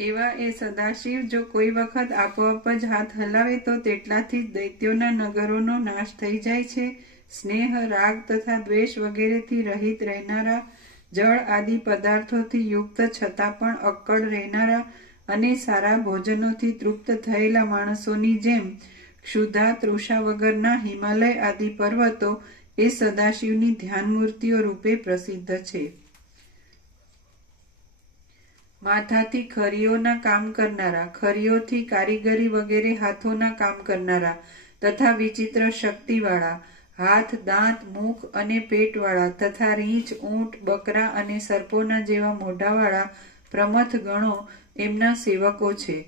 એવા એ સદાશિવ જો કોઈ વખત આપોઆપ જ હાથ હલાવે તો તેટલાથી જ દૈત્યોના નગરોનો નાશ થઈ જાય છે. સ્નેહ, રાગ તથા દ્વેષ વગેરેથી રહિત રહેનારા, જળ આદિ પદાર્થોથી યુક્ત છતાં પણ અક્કડ રહેનારા અને સારા ભોજનોથી તૃપ્ત થયેલા માણસોની જેમ ક્ષુધા તૃષા વગરના હિમાલય આદિ પર્વતો એ સદાશિવની ધ્યાન મૂર્તિઓ રૂપે પ્રસિદ્ધ છે. માથાથી ખરીઓના કામ કરનારા, ખરીઓથી કારીગરી વગેરે હાથોના કામ કરનારા તથા વિચિત્ર શક્તિવાળા, હાથ, દાંત, મુખ અને પેટવાળા તથા રીંછ, ઊંટ, બકરા અને સર્પોના જેવા મોઢાવાળા પ્રમથ ગણો એમના સેવકો છે.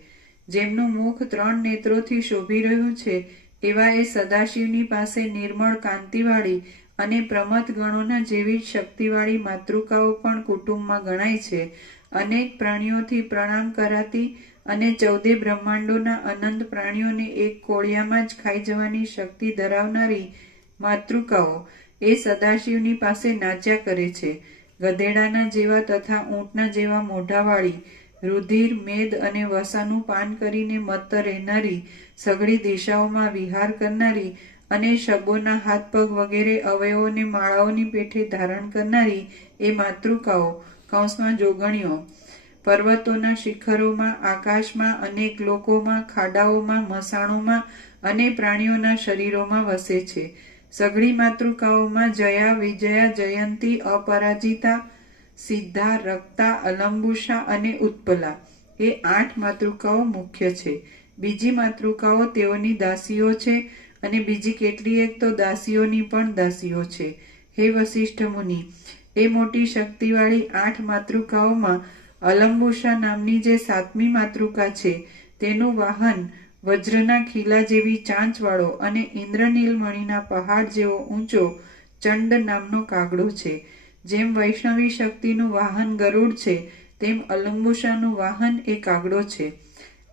જેમનું મુખ 3 નેત્રોથી શોભી રહ્યું છે એવા એ સદાશિવની પાસે નિર્મળ કાંતિવાળી અને પ્રમથ ગણોના જેવી શક્તિવાળી માતૃકાઓ પણ કુટુંબમાં ગણાય છે. અનેક પ્રાણીઓથી પ્રણામ કરાતી અને 14 બ્રહ્માંડોના અનંત પ્રાણીઓને એક કોળિયામાં જ ખાઈ જવાની શક્તિ ધરાવનારી માતૃકાઓ એ સદાશિવની પાસે નાચ્યા કરે છે. ગધેડાના જેવા તથા ઊંટના જેવા મોઢાવાળી, રુધિર, મેદ અને વસાનું પાન કરીને મત્ત રહેનારી, સઘળી દિશાઓમાં વિહાર કરનારી અને શબોના હાથ પગ વગેરે અવયવોને માળાઓની પેઠે ધારણ કરનારી એ માતૃકાઓ કૌંસમાં જોગણીઓ પર્વતોના શિખરોમાં, આકાશમાં, અનેક લોકોમાં, ખાડાઓમાં, મસાણોમાં અને પ્રાણીઓના શરીરોમાં વસે છે. સઘળી માતૃકાઓમાં જયા, વિજયા, જયંતી, અપરાજિતા, સિદ્ધા, રક્તા, અલંબુષા અને ઉત્પલા એ 8 માતૃકાઓ મુખ્ય છે. બીજી માતૃકાઓ તેઓની દાસીઓ છે અને બીજી કેટલીક તો દાસીઓની પણ દાસીઓ છે. હે વસિષ્ઠ મુનિ, એ મોટી શક્તિવાળી 8 માતૃકાઓમાં અલંબુષા નામની જે 7મી માતૃકા છે તેનું વાહન વજ્રના ખીલા જેવી ચાંચવાળો અને ઇન્દ્રનીલમણીના પહાડ જેવો ઊંચો ચંડ નામનો કાગડો છે. જેમ વૈષ્ણવી શક્તિનું વાહન ગરુડ છે તેમ અલંબુષાનું વાહન એ કાગડો છે.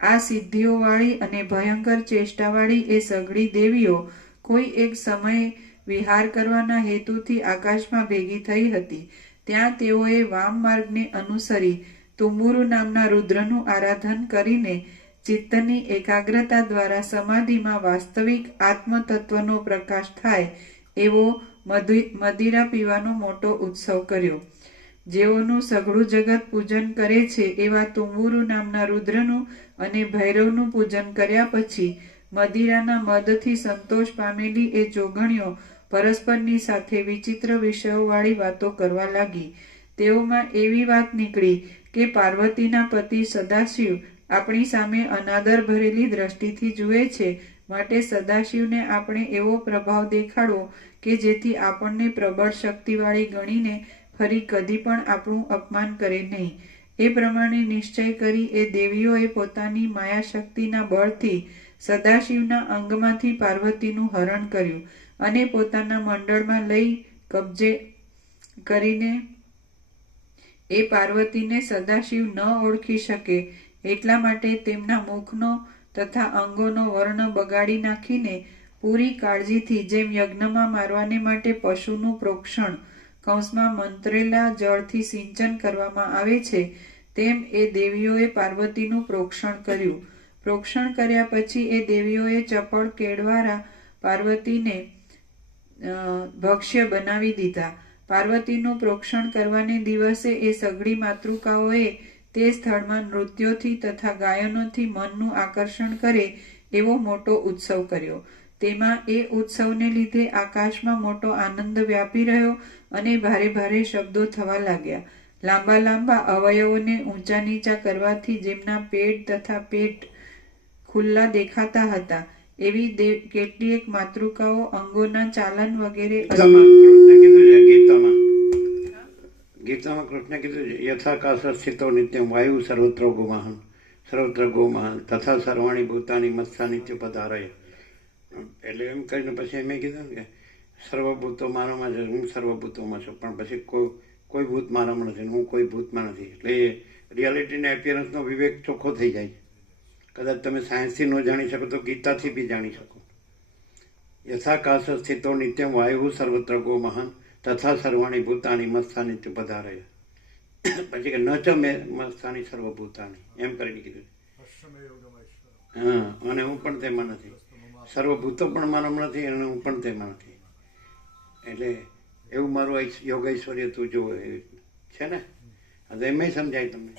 આ સિદ્ધિઓવાળી અને ભયંકર ચેષ્ટાવાળી એ સઘળી દેવીઓ કોઈ એક સમયે વિહાર કરવાના હેતુથી આકાશમાં ભેગી થઈ હતી. ત્યાં તેઓએ વામ માર્ગને અનુસરી તુંબુરુ નામના રુદ્રનું આરાધન કરીને ચિત્તની એકાગ્રતા દ્વારા સમાધિમાં વાસ્તવિક આત્મતત્વનો પ્રકાશ થાય એવો મદિરા પીવાનો મોટો ઉત્સવ કર્યો. જેઓનું સઘળું જગત પૂજન કરે છે એવા તુંબુરુ નામના રુદ્રનું અને ભૈરવનું પૂજન કર્યા પછી મદિરાના મદથી સંતોષ પામેલી એ જોગણીઓ પરસ્પરની સાથે વિચિત્ર વિષયોવાળી વાતો કરવા લાગી. તેઓમાં એવી વાત નીકળી કે પાર્વતીના પતિ સદાશિવ આપણી સામે અનાદર ભરેલી દ્રષ્ટિથી જુએ છે, માટે સદાશિવને આપણે એવો પ્રભાવ દેખાડવો કે જેથી આપણને પ્રબળ શક્તિવાળી ગણીને ફરી કદી પણ આપણું અપમાન કરે નહીં. એ પ્રમાણે નિશ્ચય કરી એ દેવીઓએ પોતાની માયાશક્તિના બળથી સદાશિવના અંગમાંથી પાર્વતીનું હરણ કર્યું અને પોતાના મંડળમાં લઈ કબજે કરીને એ પાર્વતીને સદાશિવ ન ઓળખી શકે એટલા માટે તેમના મુખનો તથા અંગોનો વર્ણ બગાડી નાખીને પૂરી કાળજીથી જેમ યજ્ઞમાં મારવાને માટે પશુનું પ્રોક્ષણ કૌંસમાં મંત્રેલા જળથી સિંચન કરવામાં આવે છે તેમ એ દેવીઓએ પાર્વતીનું પ્રોક્ષણ કર્યું. પ્રોક્ષણ કર્યા પછી એ દેવીઓએ ચપળ કેળવાળા પાર્વતીને ભક્ષ્ય બનાવી દીધા. પાર્વતીનું પ્રોક્ષણ કરવાને દિવસે એ સઘળી માતૃકાઓએ તે સ્થળમાં નૃત્યોથી તથા ગાયનોથી મનનું આકર્ષણ કરે એવો મોટો ઉત્સવ કર્યો. તેમાં એ ઉત્સવને લીધે આકાશમાં મોટો આનંદ વ્યાપી રહ્યો અને ભારે ભારે શબ્દો થવા લાગ્યા. લાંબા લાંબા અવયવોને ઊંચા નીચા કરવાથી જેમના પેટ તથા પેટ ખુલ્લા દેખાતા હતા એવી કેટલીક માતૃકાઓ અંગોના ચાલન વગેરે ગીતામાં કૃષ્ણ કીધું છે યથાકાશ સ્થિતો નિત્યમ વાયુ સર્વત્ર ગોમહાન તથા સર્વાણી ભૂતાની મત્સા નિત્ય પધારય. એટલે એમ કરીને પછી મેં કીધું ને કે સર્વભૂતો મારામાં છે, હું સર્વભૂતોમાં છું, પણ પછી કોઈ ભૂત મારામાં નથી, હું કોઈ ભૂતમાં નથી. એટલે રિયાલિટીના એપિયરન્સનો વિવેક ચોખ્ખો થઈ જાય. કદાચ તમે સાયન્સથી ન જાણી શકો તો ગીતાથી બી જાણી શકો. યથાકાશ સ્થિતો નિત્યમ વાયુ સર્વત્ર ગોમહાન તથા સર્વાણી ભૂતાની મત્સા નિત્ય પધારય. પછી કે ન ચ મેં મસ્તાની સર્વભૂતાની એમ કરીને કીધું. અશ્વમે યોગમેશ્વર હા, અને હું પણ તેમાં નથી. સર્વભૂતો પણ મારામાં નથી અને હું પણ તેમાં નથી. એટલે એવું મારું યોગ ઐશ્વર્ય તું જોવે છે ને. તો એમ સમજાય તમને.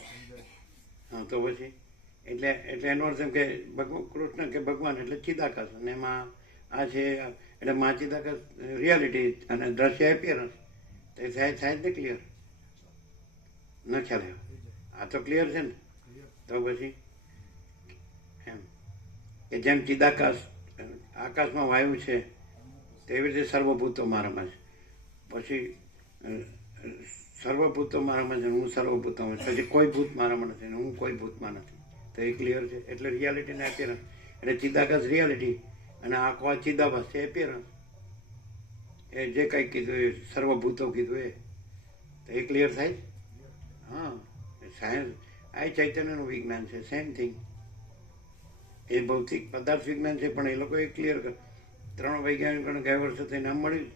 હા, તો પછી એટલે એનો અર્થ એમ કે કૃષ્ણ કે ભગવાન એટલે ચિદાકાશ, અને એમાં આ છે એટલે માં ચિદાકાશ રિયાલિટી અને દ્રશ્ય એપિયરન્સ. તો એ થાય જ ને ક્લિયર. ન ખ્યાલ આવ્યો? આ તો ક્લિયર છે ને. તો પછી એમ કે જેમ ચિદાકાશ આકાશમાં વાયુ છે તેવી રીતે સર્વભૂતો મારામાં છે. પછી સર્વભૂતો મારામાં છે, હું સર્વભૂતોમાં. પછી કોઈ ભૂત મારામાં નથી, હું કોઈ ભૂતમાં નથી. તો એ ક્લિયર છે. એટલે રિયાલિટી ને એપિયરન્સ. એટલે ચિદાકાશ રિયાલિટી અને આખો આ ચિદાભાસ છે એપિયરન્સ. એ જે કંઈ કીધું એ સર્વભૂતો કીધું એ. તો એ ક્લિયર થાય. હા, સાયન્સ આ ચૈતન્યનું વિજ્ઞાન છે, સેમ થિંગ. એ ભૌતિક પદાર્થ વિજ્ઞાન છે, પણ એ લોકો એ ક્લિયર કર. 3 વૈજ્ઞાનિકોને ગયા વર્ષે નામ મળ્યું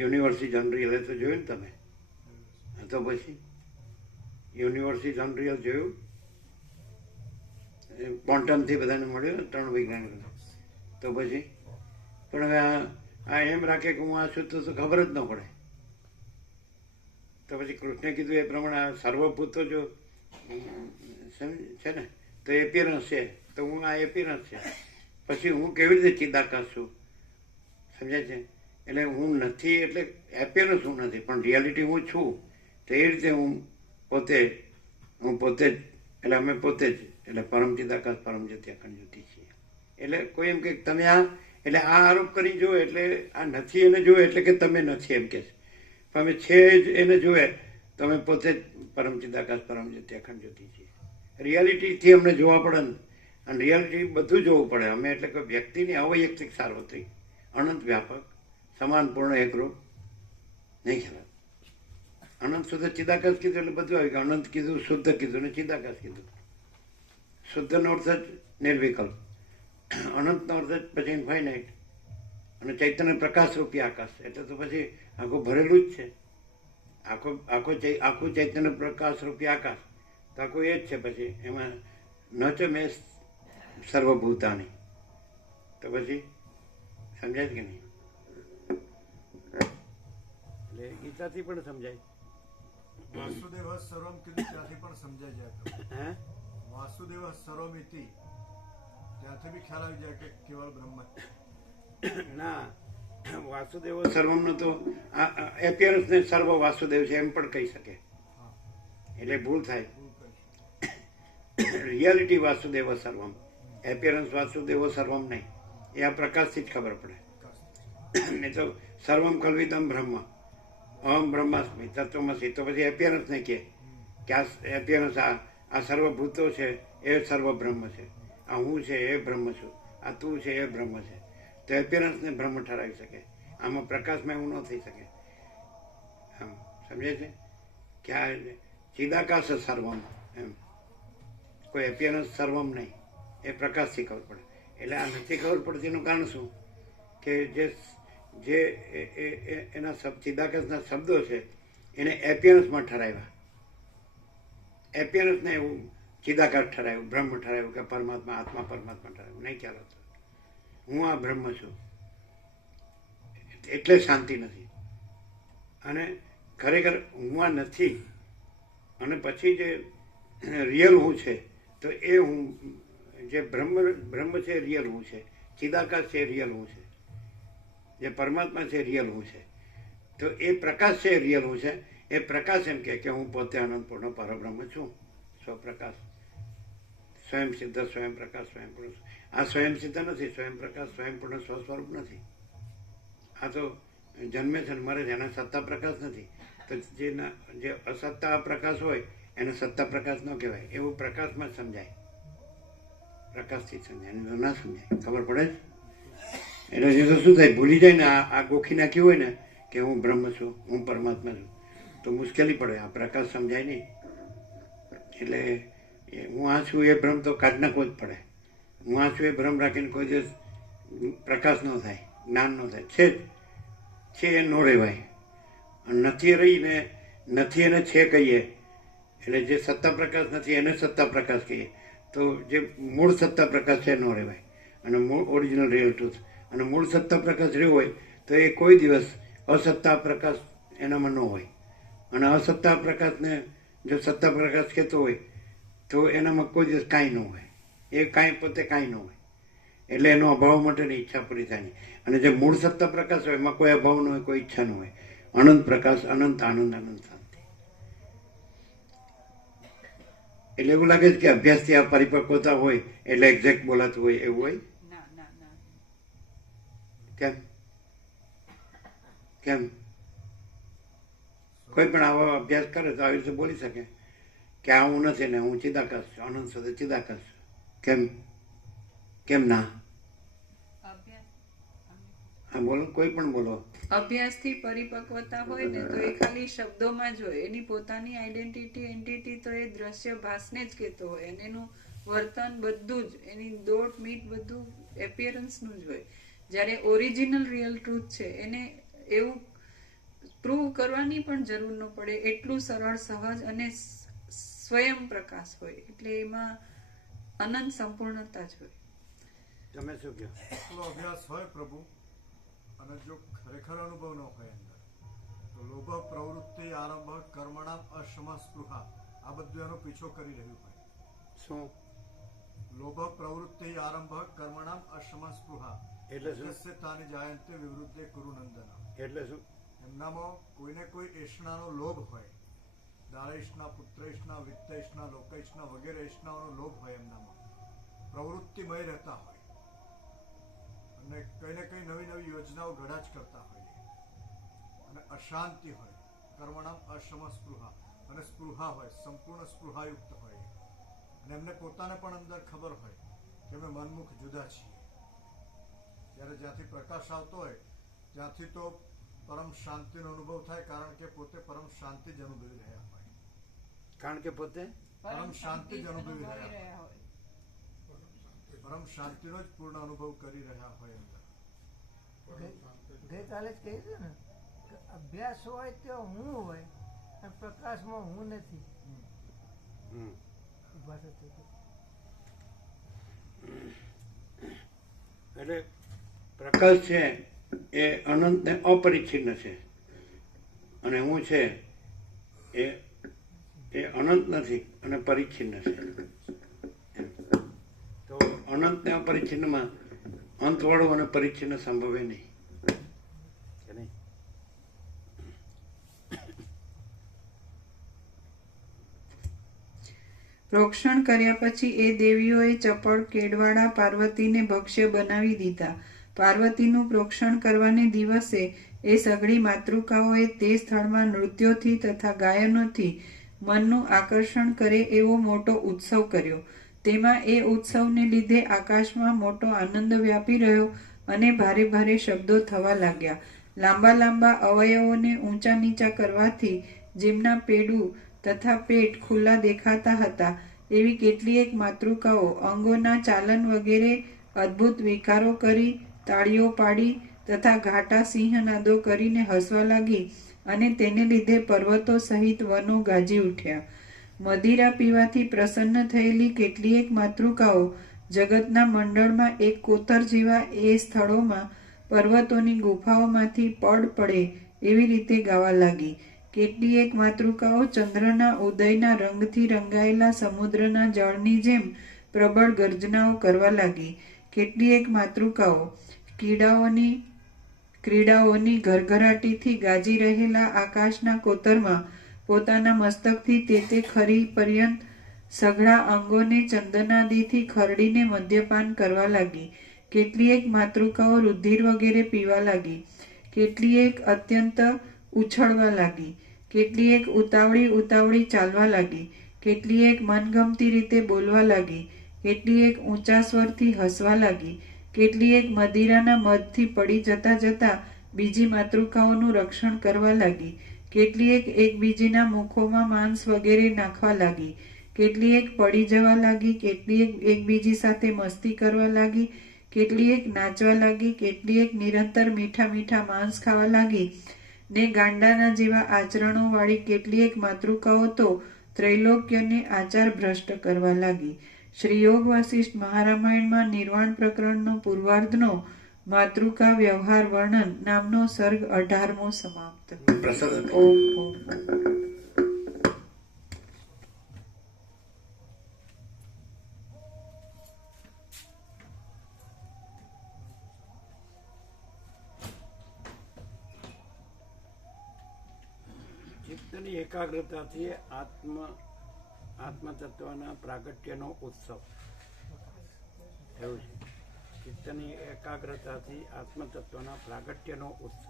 યુનિવર્સિટી અનરિયલ. એ તો જોયું ને તમે? તો પછી યુનિવર્સિટી અનરિયલ જોયું? ક્વોન્ટમથી બધાને મળ્યું ને 3 વૈજ્ઞાનિકો. તો પછી પણ હવે આ એમ રાખે કે હું આ છું તો ખબર જ ન પડે. તો પછી કૃષ્ણે કીધું એ પ્રમાણે આ સર્વભૂતો જો છે ને તો એપિયરન્સ છે, તો હું આ એપિયરન્સ છે. પછી હું કેવી રીતે ચિદાકાશ છું, સમજાય છે? એટલે હું નથી એટલે એપિયરન્સ હું નથી, પણ રિયાલિટી હું છું. તો એ રીતે હું પોતે જ એટલે અમે પોતે જ એટલે પરમ ચિદાકાશ પરમ જ્યોતિ અખંડ જ્યોતિ છીએ. એટલે કોઈ એમ કે તમે આ એટલે આ આરોપ કરી જુઓ એટલે આ નથી એને જુએ એટલે કે તમે નથી એમ કે છે. પણ અમે છે જ એને જુએ તો અમે પોતે જ પરમ ચિદાકાશ પરમ જ્યોતિ અખંડ જ્યોતિ છીએ. રિયાલિટીથી અમને જોવા પડે ને, અને રિયાલિટી બધું જોવું પડે. અમે એટલે કોઈ વ્યક્તિની અવૈયક્તિક સાર્વત્રિક અનંત વ્યાપક સમાન પૂર્ણ એકરૂપ નહીં ખ્યાલ. અનંત શુદ્ધ ચિદાકાશ કીધું એટલે બધું આવી ગયું. અનંત કીધું, શુદ્ધ કીધું ને ચિદાકાશ કીધું. શુદ્ધનો અર્થ જ નિર્વિકલ્પ, અનંતનો અર્થ જ પછી ઇન્ફાઇનાઇટ, અને ચૈતન્ય પ્રકાશ રૂપી આકાશ. એટલે તો પછી આખું ભરેલું જ છે. આખું ચૈતન્ય પ્રકાશ રૂપી આકાશ તો આખું એ જ છે. પછી એમાં ન ચ મેં સર્વભૂતાની. તો પછી સમજાય કે નહીં? એટલે ગીતાથી પણ સમજાય. વાસુદેવ સર્વમ કીધું ત્યાંથી પણ સમજાઈ જાય. હે, વાસુદેવ સર્વમિતિ ત્યાંથી બી ખ્યાલ આવી જાય કે કેવળ બ્રહ્મ. ના, વાસુદેવ સર્વમનો તો એપિયરન્સ ને સર્વ વાસુદેવ છે એમ પણ કહી શકે. એટલે ભૂલ થાય. રિયાલિટી વાસુદેવ સર્વમ, એપિયરન્સ વાસુદેવ સર્વમ નહીં. એ આ પ્રકાશથી જ ખબર પડે. નહીં તો સર્વમ કલ્વિદમ બ્રહ્મ અહમ બ્રહ્માસ્મિ તત્વમસી. તો પછી એપિયરન્સ નહીં કે આ એપિયરન્સ આ સર્વભૂતો છે એ સર્વ બ્રહ્મ છે, આ હું છે એ બ્રહ્મ છું, આ તું છે એ બ્રહ્મ છે. તો એપિયરન્સને બ્રહ્મ ઠરાવી શકે. આમાં પ્રકાશમાં એવું ન થઈ શકે. આમ સમજે છે કે આ ચિદાકાશ સર્વમ એમ, કોઈ એપિયરન્સ સર્વમ નહીં. એ પ્રકાશથી ખબર પડે. એટલે આ નથી ખબર પડતી એનું કારણ શું કે જે એના ચિદાકાશના શબ્દો છે એને એપિયરન્સમાં ઠરાવ્યા. એપિયરન્સને એવું ચિદાકાશ ઠરાવ્યું, બ્રહ્મ ઠરાવ્યું કે પરમાત્મા આત્મા પરમાત્મા ઠરાવ્યું. નહીં ખ્યાલ હતો. હું આ બ્રહ્મ છું એટલે શાંતિ નથી. અને ખરેખર હું આ નથી અને પછી જે રિયલ હું છે તો એ હું જે બ્રહ્મ છે રિયલ હું છે, ચિદાકાશ છે રિયલ હું છે, જે પરમાત્મા છે રિયલ હું છે. તો એ પ્રકાશ છે રિયલ હું છે. એ પ્રકાશ એમ કે હું પોતે અનંતપૂર્ણ પરબ્રહ્મ છું, સ્વપ્રકાશ, સ્વયં સિદ્ધ, સ્વયં પ્રકાશ, સ્વયં પૂર્ણ. આ સ્વયં સિદ્ધ નથી, સ્વયં પ્રકાશ, સ્વયં પૂર્ણ સ્વસ્વરૂપ નથી. આ તો જન્મે છે ને મરે છે, એના સત્તા પ્રકાશ નથી. તો જે અસત્તા પ્રકાશ હોય એને સત્તા પ્રકાશ ન કહેવાય. એવું પ્રકાશમાં જ સમજાય, પ્રકાશથી સમજાય, એને ના સમજાય. ખબર પડે જ. એટલે એ તો શું થાય, ભૂલી જાય ને આ ગોખી નાખ્યું હોય ને કે હું બ્રહ્મ છું, હું પરમાત્મા છું, તો મુશ્કેલી પડે. આ પ્રકાશ સમજાય નહીં. એટલે હું આ છું એ ભ્રમ તો કાઢ નાખવો જ પડે. હું આ છું એ ભ્રમ રાખીને કોઈ દિવસ પ્રકાશ ન થાય, જ્ઞાન ન થાય. છે એ ન રહેવાય. નથી રહીને નથી એને છે કહીએ, એટલે જે સત્તા પ્રકાશ નથી એને સત્તા પ્રકાશ કહીએ, તો જે મૂળ સત્તા પ્રકાશ છે એનો રહેવાય, અને મૂળ ઓરિજિનલ રિયલ ટ્રુથ. અને મૂળ સત્તા પ્રકાશ રહ્યો હોય તો એ કોઈ દિવસ અસત્તા પ્રકાશ એનામાં ન હોય. અને અસત્તા પ્રકાશને જો સત્તા પ્રકાશ કહેતો હોય તો એનામાં કોઈ દિવસ કાંઈ ન હોય, એ કાંઈ પોતે કાંઈ ન હોય, એટલે એનો અભાવ માટેની ઈચ્છા પૂરી થાય નહીં. અને જે મૂળ સત્તા પ્રકાશ હોય એમાં કોઈ અભાવ ન હોય, કોઈ ઈચ્છા ન હોય, અનંત પ્રકાશ, અનંત આનંદ, અનંત શાંતિ. એટલે એવું લાગે છે કે અભ્યાસથી આ પરિપક્વતા હોય એટલે એક્ઝેક્ટ બોલાતું હોય એવું હોય? ના ના ના. કેમ કેમ કોઈ પણ આવો અભ્યાસ કરે તો આવી રીતે બોલી શકે કે આ હું નથી ને હું ચિદાકાશ છું, અનંત સાથે ચિદાકાશ છું? કેમ કેમ ના? હા બોલો, કોઈ પણ બોલો. અભ્યાસથી પરિપક્વતા હોય ને તો એ ખાલી શબ્દોમાં જ હોય, એની પોતાની આઈડેન્ટિટી એન્ટિટી તો એ દ્રશ્ય ભાસને જ કહેતો હોય, અને એનું વર્તન બધું જ, એની દોટ મીટ બધું એપિયરન્સનું જ હોય. જ્યારે ઓરિજિનલ રિયલ ટ્રુથ છે એને એવું પ્રૂવ કરવાની પણ જરૂર ન પડે, એટલું સરળ, સહજ અને સ્વયં પ્રકાશ હોય, એટલે એમાં અનંત સંપૂર્ણતા જ હોય. તમે શું કહો? એટલો અભ્યાસ હોય પ્રભુ, અને જો ખરેખર અનુભવ ન હોય અંદર, તો લોભ પ્રવૃત્તિ આરંભ કર્મણામ અશમા સ્પૃહા, આ બધું એનો પીછો કરી રહ્યું હોય. શું? લોભ પ્રવૃત્તિ આરંભ કર્મણામ અશમા સ્પૃહા એટલે શું? યસ્ય તાનિ જાયન્તે વિવૃદ્ધે કુરુ નંદના. એટલે શું? એમનામાં કોઈને કોઈ એષ્ણાનો લોભ હોય, દાળેષ્ણા, પુત્રેષ્ણા, વિત્તેષ્ણા, લોકેષ્ણા વગેરે એષ્ણાઓનો લોભ હોય એમનામાં, પ્રવૃત્તિમય રહેતા હોય અને કઈ ને કઈ નવી નવી યોજનાઓ ઘડા જ કરતા હોય, અને અશાંતિ હોય, કર્મણામ અશમ સ્પૃહા, અને સ્પૃહા હોય, સંપૂર્ણ સ્પૃહાયુક્ત હોય, અને એમને પોતાને પણ અંદર ખબર હોય કે અમે મનમુખ જુદા છીએ. ત્યારે જ્યાંથી પ્રકાશ આવતો હોય ત્યાંથી તો પરમ શાંતિનો અનુભવ થાય, કારણ કે પોતે પરમ શાંતિ જ અનુભવી રહ્યા હોય. કારણ કે પોતે પરમ શાંતિ જ અનુભવી રહ્યા હોય, પરમ શાંતિનો જ પૂર્ણ અનુભવ કરી રહ્યા હોય અંદર. ગઈકાલે જ કહ્યું હતું ને કે અભ્યાસ હોય તો હું હોય અને પ્રકાશમાં હું નથી. ઉભા થતું હતું. એટલે પ્રકાશ છે એ અનંત ને અપરિચ્છિન્ન છે, અને હું છે એ અનંત નથી અને પરિચ્છિન્ન છે. તો અનંત ને અપરિચ્છિન્નમાં અંતવાળું અને પરિચ્છિન્ન સંભવે નહીં. કે નહીં? પ્રોક્ષણ કર્યા પછી એ દેવીઓએ ચપળ કેડવાળા પાર્વતીને ભક્ષ્ય બનાવી દીધા. પાર્વતીનું પ્રોક્ષણ કરવાને દિવસે એ સઘળી માતૃકાઓએ તે સ્થળમાં નૃત્યોથી તથા ગાયનોથી મનનું આકર્ષણ કરે એવો મોટો ઉત્સવ કર્યો. તેમાં એ ઉત્સવને લીધે આકાશમાં મોટો આનંદ વ્યાપી રહ્યો અને ભારે ભારે શબ્દો થવા લાગ્યા. લાંબા લાંબા અવયવોને ઊંચા નીચા કરવાથી જેમના પેડું તથા પેટ ખુલ્લા દેખાતા હતા, એવી કેટલીક માતૃકાઓ અંગોના ચાલન વગેરે અદ્ભુત વિકારો કરી, તાળીઓ પાડી તથા ઘાટા સિંહનાદો કરીને હસવા લાગી, અને તેને લીધે પર્વતો સહિત વનો ગાજી ઉઠ્યા. મદિરા પીવાથી પ્રસન્ન થયેલી કેટલીક માતૃકાઓ જગતના મંડળમાં એક કોતર જેવા એ સ્થળોમાં પર્વતોની ગુફાઓમાંથી પડ પડે એવી રીતે ગાવા લાગી. કેટલીક માતૃકાઓ ચંદ્રના ઉદયના રંગથી રંગાયેલા સમુદ્રના જળની જેમ પ્રબળ ગર્જનાઓ કરવા લાગી. કેટલીક માતૃકાઓ ક્રીડાઓની ઘરઘરાટીથી ગાજી રહેલા આકાશના કોતરમાં પોતાના મસ્તકથી તે ખરી પર્યંત સઘળા અંગોને ચંદનાદિથી ખરડીને મદ્યપાન કરવા લાગી. કેટલીક માતૃકાઓ રુધિર વગેરે પીવા લાગી. કેટલીક અત્યંત ઉછળવા લાગી. કેટલીક ઉતાવળી ચાલવા લાગી. કેટલીક મનગમતી રીતે બોલવા લાગી. કેટલીક ઊંચા સ્વરથી હસવા લાગી. કેટલીક મદિરાના મદથી પડી જતા બીજી માતૃકાઓનું રક્ષણ કરવા લાગી. કેટલીક એકબીજીના મુખોમાં માંસ વગેરે નાખવા લાગી. કેટલીક પડી જવા લાગી. કેટલીક એકબીજી સાથે મસ્તી કરવા લાગી. કેટલીક નાચવા લાગી. કેટલીક નિરંતર મીઠા મીઠા માંસ ખાવા લાગી. ને ગાંડાના જેવા આચરણોવાળી કેટલીક માતૃકાઓ તો ત્રૈલોક્યને આચાર ભ્રષ્ટ કરવા લાગી. શ્રી યોગ વાસિષ્ઠ મહારામાયણમાં નિર્વાણ પ્રકરણનો પૂર્વાર્ધનો માતૃકા વ્યવહાર વર્ણન નામનો સર્ગ 18મો સમાપ્ત. ઓમ ઓમ. ચિત્તની એકાગ્રતાથી આત્મતત્વના પ્રાગટ્યનો ઉત્સવ એવું છે. ચિત્તની એકાગ્રતાથી આત્મતત્વના પ્રાગટ્યનો ઉત્સવ.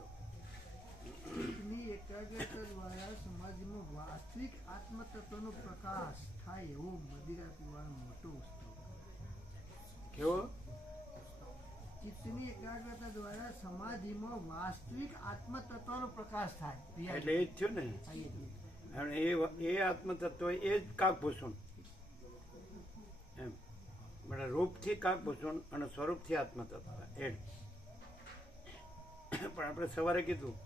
ચિત્તની એકાગ્રતા દ્વારા સમાજમાં વાસ્તવિક આત્મતત્વનો પ્રકાશ થાય એવો મદિરા પીવાનો મોટો ઉત્સવ. કેવો? ચિત્તની એકાગ્રતા દ્વારા સમાધિમાં વાસ્તવિક આત્મતત્વનો પ્રકાશ થાય. એટલે એ જ થયું ને. અને એ આત્મતત્વ એ જ કાકભૂષણ એમ. એટલે રૂપથી કાકભૂષણ અને સ્વરૂપથી આત્મતત્વ એ જ. પણ આપણે સવારે કીધું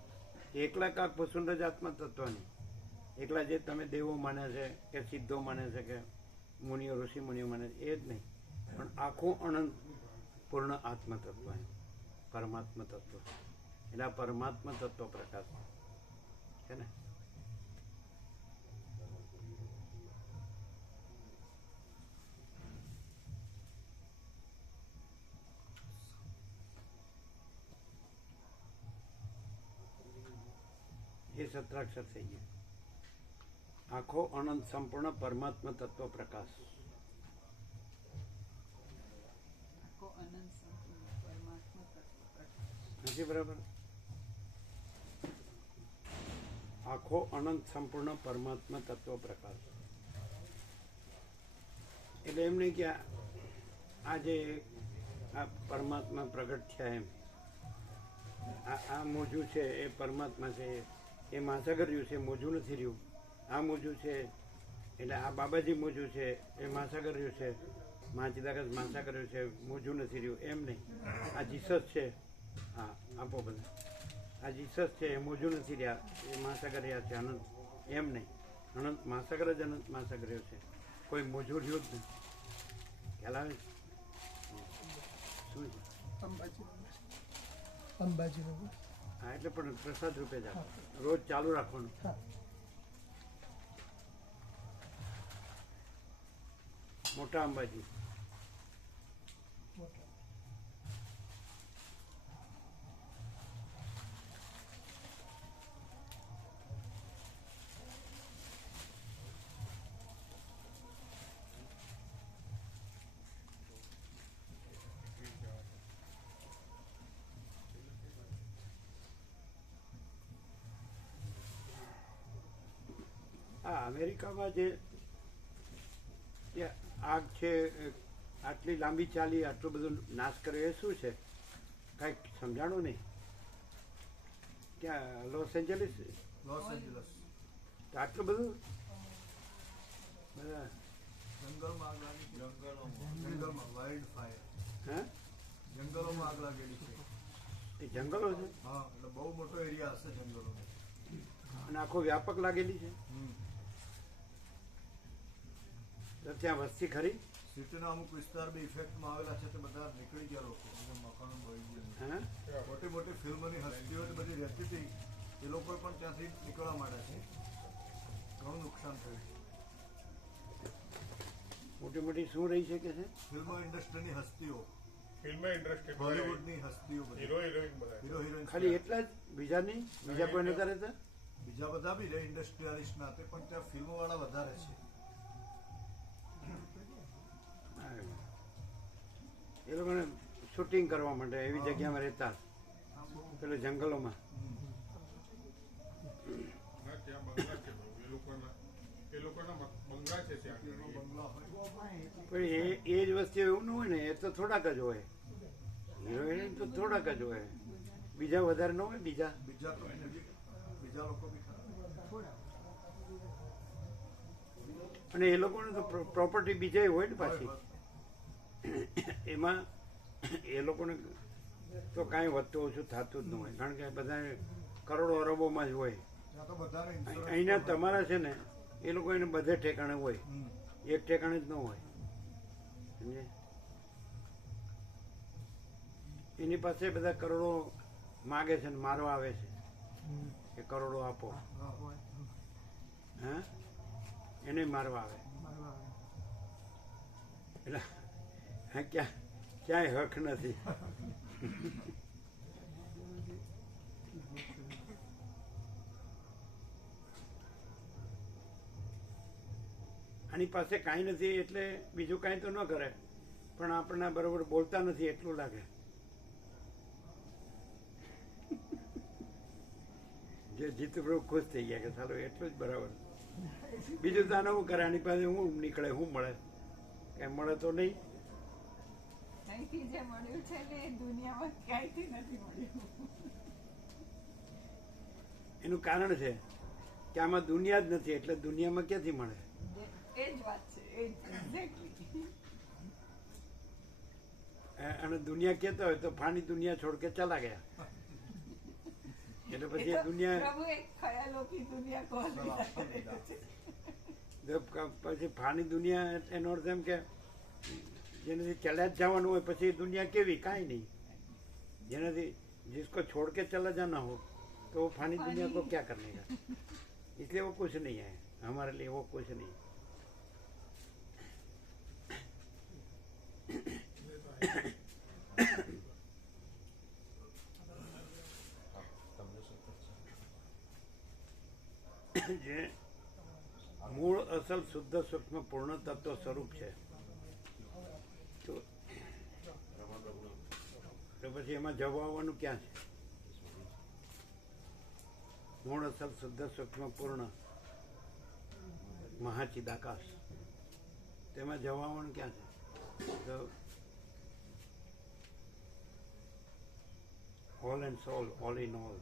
એકલા કાકભૂષણ જ આત્મતત્વ નહીં. એકલા જે તમે દેવો માને છે કે સિદ્ધો માને છે કે મુનિઓ ઋષિ મુનિઓ માને છે એ જ નહીં, પણ આખું અનંત પૂર્ણ આત્મતત્વ પરમાત્મ તત્વ. એટલે આ પરમાત્મ તત્વ પ્રકાશ છે ને. એ સત્રાક્ષર થઈ ગયું. આખો અનંત સંપૂર્ણ પરમાત્મ તત્વ પ્રકાશ. નથી બરાબર? આખો અનંત સંપૂર્ણ પરમાત્મ તત્વ પ્રકાશ. એટલે એમ નહીં કે આ જે આ પરમાત્મા પ્રગટ થયા એમ આ મોજું છે એ પરમાત્મા છે, એ માસાગર રહ્યું છે, મોજું નથી રહ્યું. આ મોજું છે એટલે આ બાબાજી મોજું છે એ માસાગર રહ્યું છે, માચિદાગત માસાગર રહ્યું છે, મોજું નથી રહ્યું એમ નહીં. આ જીસસ છે, હા આપો બધા. આ જીસસ છે એ મોજું નથી રહ્યા, એ માસાગર રહ્યા છે અનંત એમ નહીં. અનંત માસાગર જ અનંત માસાગર રહ્યો છે, કોઈ મોજું રહ્યું જ નહીં. ખ્યાલ આવે? શું છે? અંબાજી. હા એટલે પણ પ્રસાદ રૂપે જ આપો. રોજ ચાલુ રાખવાનું. મોટા અંબાજી. અમેરિકામાં જે આગ છે આટલી લાંબી ચાલી, આટલું બધું નાશ કર્યો એ શું છે? કાંઈક સમજાણું નહીં. ક્યાં? Los Angeles. તો આટલું બધું બધા જંગલમાં આગ લાગી. જંગલમાં વાઇલ્ડ ફાયર. હે? જંગલોમાં આગ લાગેલી છે. એ જંગલો છે? હા, એટલે બહુ મોટો એરિયા હશે જંગલોનો. અને આખો વ્યાપક લાગેલી છે. તો ત્યાં વસ્તી ખરી? સિટીના અમુક વિસ્તાર બી ઇફેક્ટમાં આવેલા છે, તે બધા નીકળી ગયા લોકો. મકાનો બળી ગયા. મોટી મોટી ફિલ્મની હસ્તીઓ બધી રહેતી હતી, એ લોકો પણ ત્યાંથી નીકળવા માંડ્યા છે. ઘણું નુકસાન થયું. મોટી મોટી શું રહી છે કે છે? ફિલ્મ ઇન્ડસ્ટ્રીની હસ્તીઓ, ફિલ્મ ઇન્ડસ્ટ્રી બોલિવૂડની હસ્તીઓ, હીરો હિરોઈન બધા. Hero heroine. ખાલી એટલા જ? બીજા નહીં? બીજા કોઈ નતા રહેતા? બીજા બધા બી રહે ઇન્ડસ્ટ્રીયાલિસ્ટ ના, પણ ત્યાં ફિલ્મો વાળા વધારે છે. એ લોકોને શૂટિંગ કરવા માટે એવી જગ્યામાં રહેતા પેલા જંગલોમાં. ના, ત્યાં બંગલા છે એ લોકોના બંગલા છે ત્યાં આગળ. બંગલા હોય. પણ એ જ વસ્તુ એવું ન હોય ને, એ તો થોડાક જ હોય. હિરોઈન તો થોડાક જ હોય, બીજા વધારે ન હોય. બીજા બીજા લોકો બી ખરા. અને એ લોકોને તો પ્રોપર્ટી બીજા હોય ને પાછી. એમાં એ લોકોને તો કાંઈ વધતું ઓછું થતું જ ન હોય, કારણ કે બધા કરોડો અરબોમાં જ હોય. ત્યાં તો બધાને insurance અહીંના તમારા છે ને એ લોકો એને બધે ઠેકાણે હોય, હમ. એક ઠેકાણે જ ન હોય. સમજે? એની પાસે બધા કરોડો માગે છે ને મારવા આવે છે કે કરોડો આપો. હા, હોય. હા, એને મારવા આવે. એટલે હા, ક્યાંય હક નથી. આની પાસે કાંઈ નથી એટલે બીજું કાંઈ તો ન કરે, પણ આપણને બરોબર બોલતા નથી એટલું લાગે. જે જીતુભાઈ ખુશ થઈ ગયા કે ચાલો એટલું જ બરાબર. બીજું તો આને શું કરે, આની પાસે શું નીકળે, શું મળે? કઈ મળે તો નહીં. અહીંથી જે મળ્યું છે ને એ દુનિયામાં ક્યાંયથી નથી મળ્યું. એનું કારણ છે કે આમાં દુનિયા જ નથી, એટલે દુનિયામાં ક્યાંથી મળે? એ જ વાત છે, એ જ એક્ઝેક્ટલી. અને દુનિયા કહેતા હોય તો ફાની દુનિયા છોડ કે ચલા ગયા. એટલે પછી એ દુનિયા પ્રભુ એક ખયાલો કી દુનિયા કો પછી ફાની દુનિયા એનો અર્થ એમ કે જેનાથી ચલ્યા જ જવાનું હોય પછી એ દુનિયા કેવી? કાંઈ નહીં. જેનાથી जिसको छोड़ के चला जाना हो तो वो फानी दुनिया को क्या करने का, इसलिए वो कुछ नहीं है हमारे लिए, वो कुछ नहीं. જે મૂળ અસલ શુદ્ધ સૂક્ષ્મ પૂર્ણ તત્વ સ્વરૂપ છે તો પછી એમાં જવાવાનું ક્યાં છે? મૂળ અસલ શુદ્ધ સૂક્ષ્મ પૂર્ણ મહાચિદાકાશ, તેમાં જવાવાનું ક્યાં છે? તો all and soul, all in all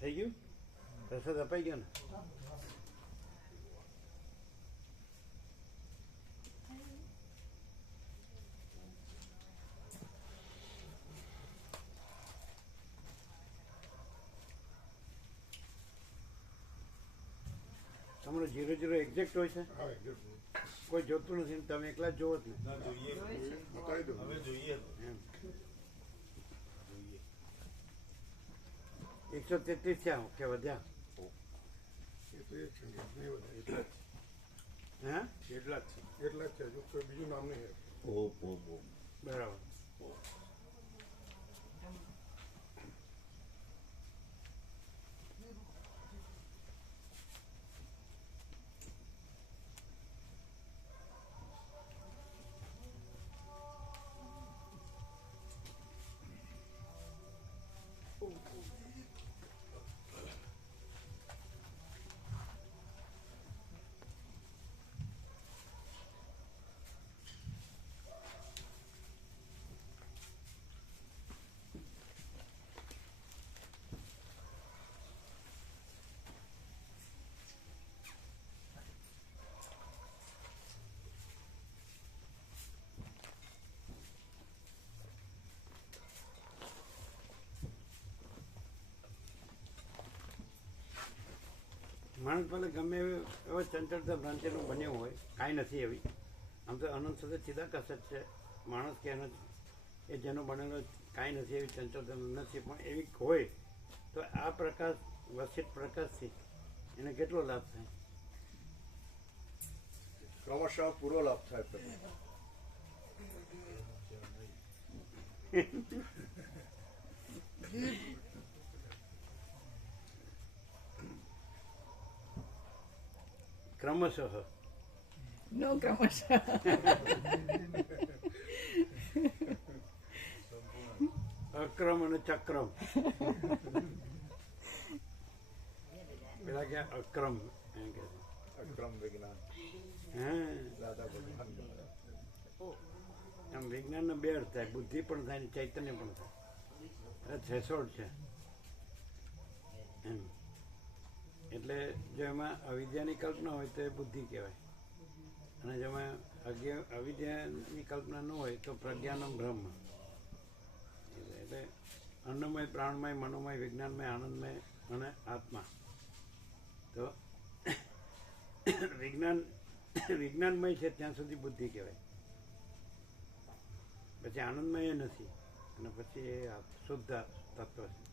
થઈ ગયું. પ્રસાદ અપાઈ ગયો ને? તમારો 0-0 એક્ઝેક્ટ હોય છે? હા, exact. કોઈ જોતું નથી ને તમે એકલા જ જોવો જ ને. બતાવી દો. એમ 133 થયા કે વધ્યા? એ તો એક છે, નહીં બધા. હે? એટલા જ છે, જો કોઈ બીજું નામ નહીં. બરાબર. માણસ ભલે ગમે એવો ચંચળતા ભ્રાંતિનું બન્યું હોય, કાંઈ નથી એવી. આમ તો અનંત સદા ચિદાકાશ જ છે માણસ, કે એનો એ જેનો બનેલો કાંઈ નથી એવી ચંચળતા નથી. પણ એવી હોય તો આ પ્રકાશ, વસિત પ્રકાશથી એને કેટલો લાભ થાય? ક્રમશઃ પૂરો લાભ થાય પ્રભુ. ક્રમશઃ નો ક્રમશઃ. અક્રમ અને ચક્રમ. પેલા કે અક્રમ એમ કે અક્રમ વિજ્ઞાન હા, દાદા ભગવાન. આમ વિજ્ઞાનનો બે અર્થ થાય, બુદ્ધિ પણ થાય ને ચૈતન્ય પણ થાય. થ્રેશોલ્ડ છે એમ. એટલે જો એમાં અવિદ્યાની કલ્પના હોય તો એ બુદ્ધિ કહેવાય, અને જેમાં અવિદ્યાની કલ્પના ન હોય તો પ્રજ્ઞાનો બ્રહ્મ. એટલે અન્નમય, પ્રાણમય, મનોમય, વિજ્ઞાનમય, આનંદમય અને આત્મા. તો વિજ્ઞાનમય છે ત્યાં સુધી બુદ્ધિ કહેવાય, પછી આનંદમય એ નથી, અને પછી એ શુદ્ધ તત્વ છે.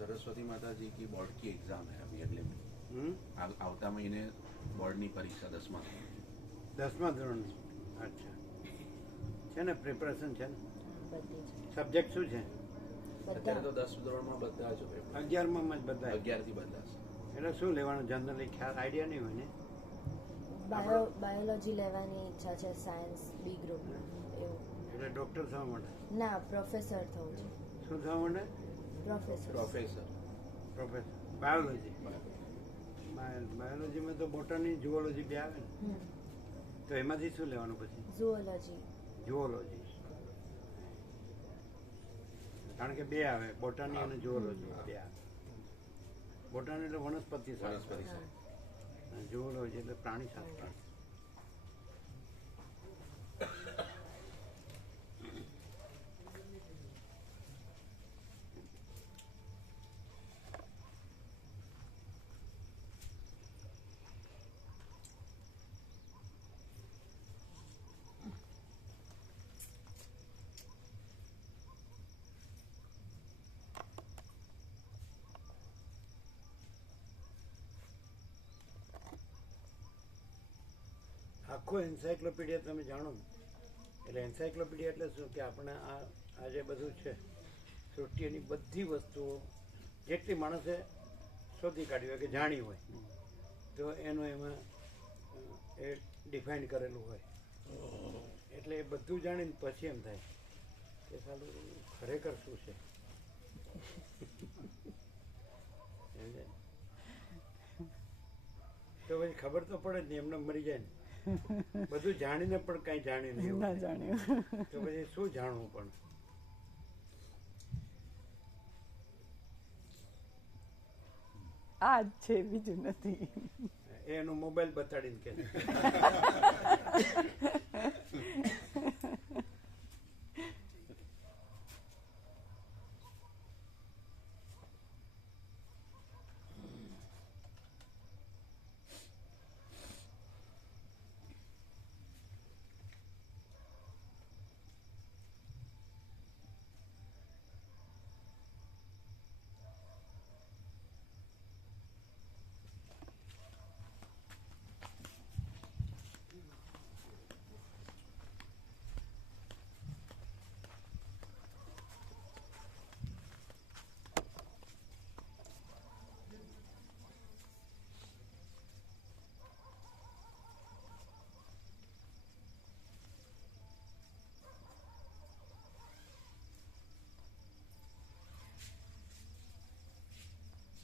सरस्वती माता जी की बोर्ड की एग्जाम है अभी अगले महीने. હમ? આવતા મહિને બોર્ડની પરીક્ષા 10મા 10મા ધોરણની. અચ્છા, છે ને પ્રિપરેશન છે ને? બધી જ સબ્જેક્ટ શું છે? અત્યારે તો બધા 10 ધોરણમાં બધા જ હોય. 11માં જ બધા 11 થી બદલાશે. એટલે શું લેવાનું જનરલી ખ્યાલ આઈડિયા નહીં હોય ને? બાયોલોજી લેવાની ઈચ્છા છે, સાયન્સ બી ગ્રુપ એવું. એટલે ડૉક્ટર થવા માટે ના, પ્રોફેસર થવું છે. શું થવા માટે? પ્રોફેસર. Professor professor biology. બાયોલોજીમાં તો બોટની જુઓલોજી બે આવે ને, તો એમાંથી શું લેવાનું પછી? ઝુઓલોજી. જુઓલોજી. કારણ કે બે આવે, બોટાની અને જુઓલોજી બે આવે. બોટાની એટલે વનસ્પતિ શાસ્ત્ર, વનસ્પતિ અને જુઓલોજી એટલે પ્રાણી શાસ્ત્ર. આખો એન્સાયક્લોપીડિયા તમે જાણો ને, એટલે એન્સાયક્લોપીડિયા એટલે શું કે આપણે આ જે બધું છે સૃષ્ટિની બધી વસ્તુઓ જેટલી માણસે શોધી કાઢી હોય કે જાણી હોય, તો એનું એમાં એ ડિફાઇન કરેલું હોય. એટલે એ બધું જાણીને પછી એમ થાય કે સાલું ખરેખર શું છે. સમજે? તો પછી ખબર તો પડે જ નહીં, એમને મરી જાય ને. બધું જાણીને પણ કઈ જાણી નહીં ના જાણ્યું. તો પછી શું જાણવું પણ? આ જ છે, બીજું નથી. એનો મોબાઈલ બતાડીને કે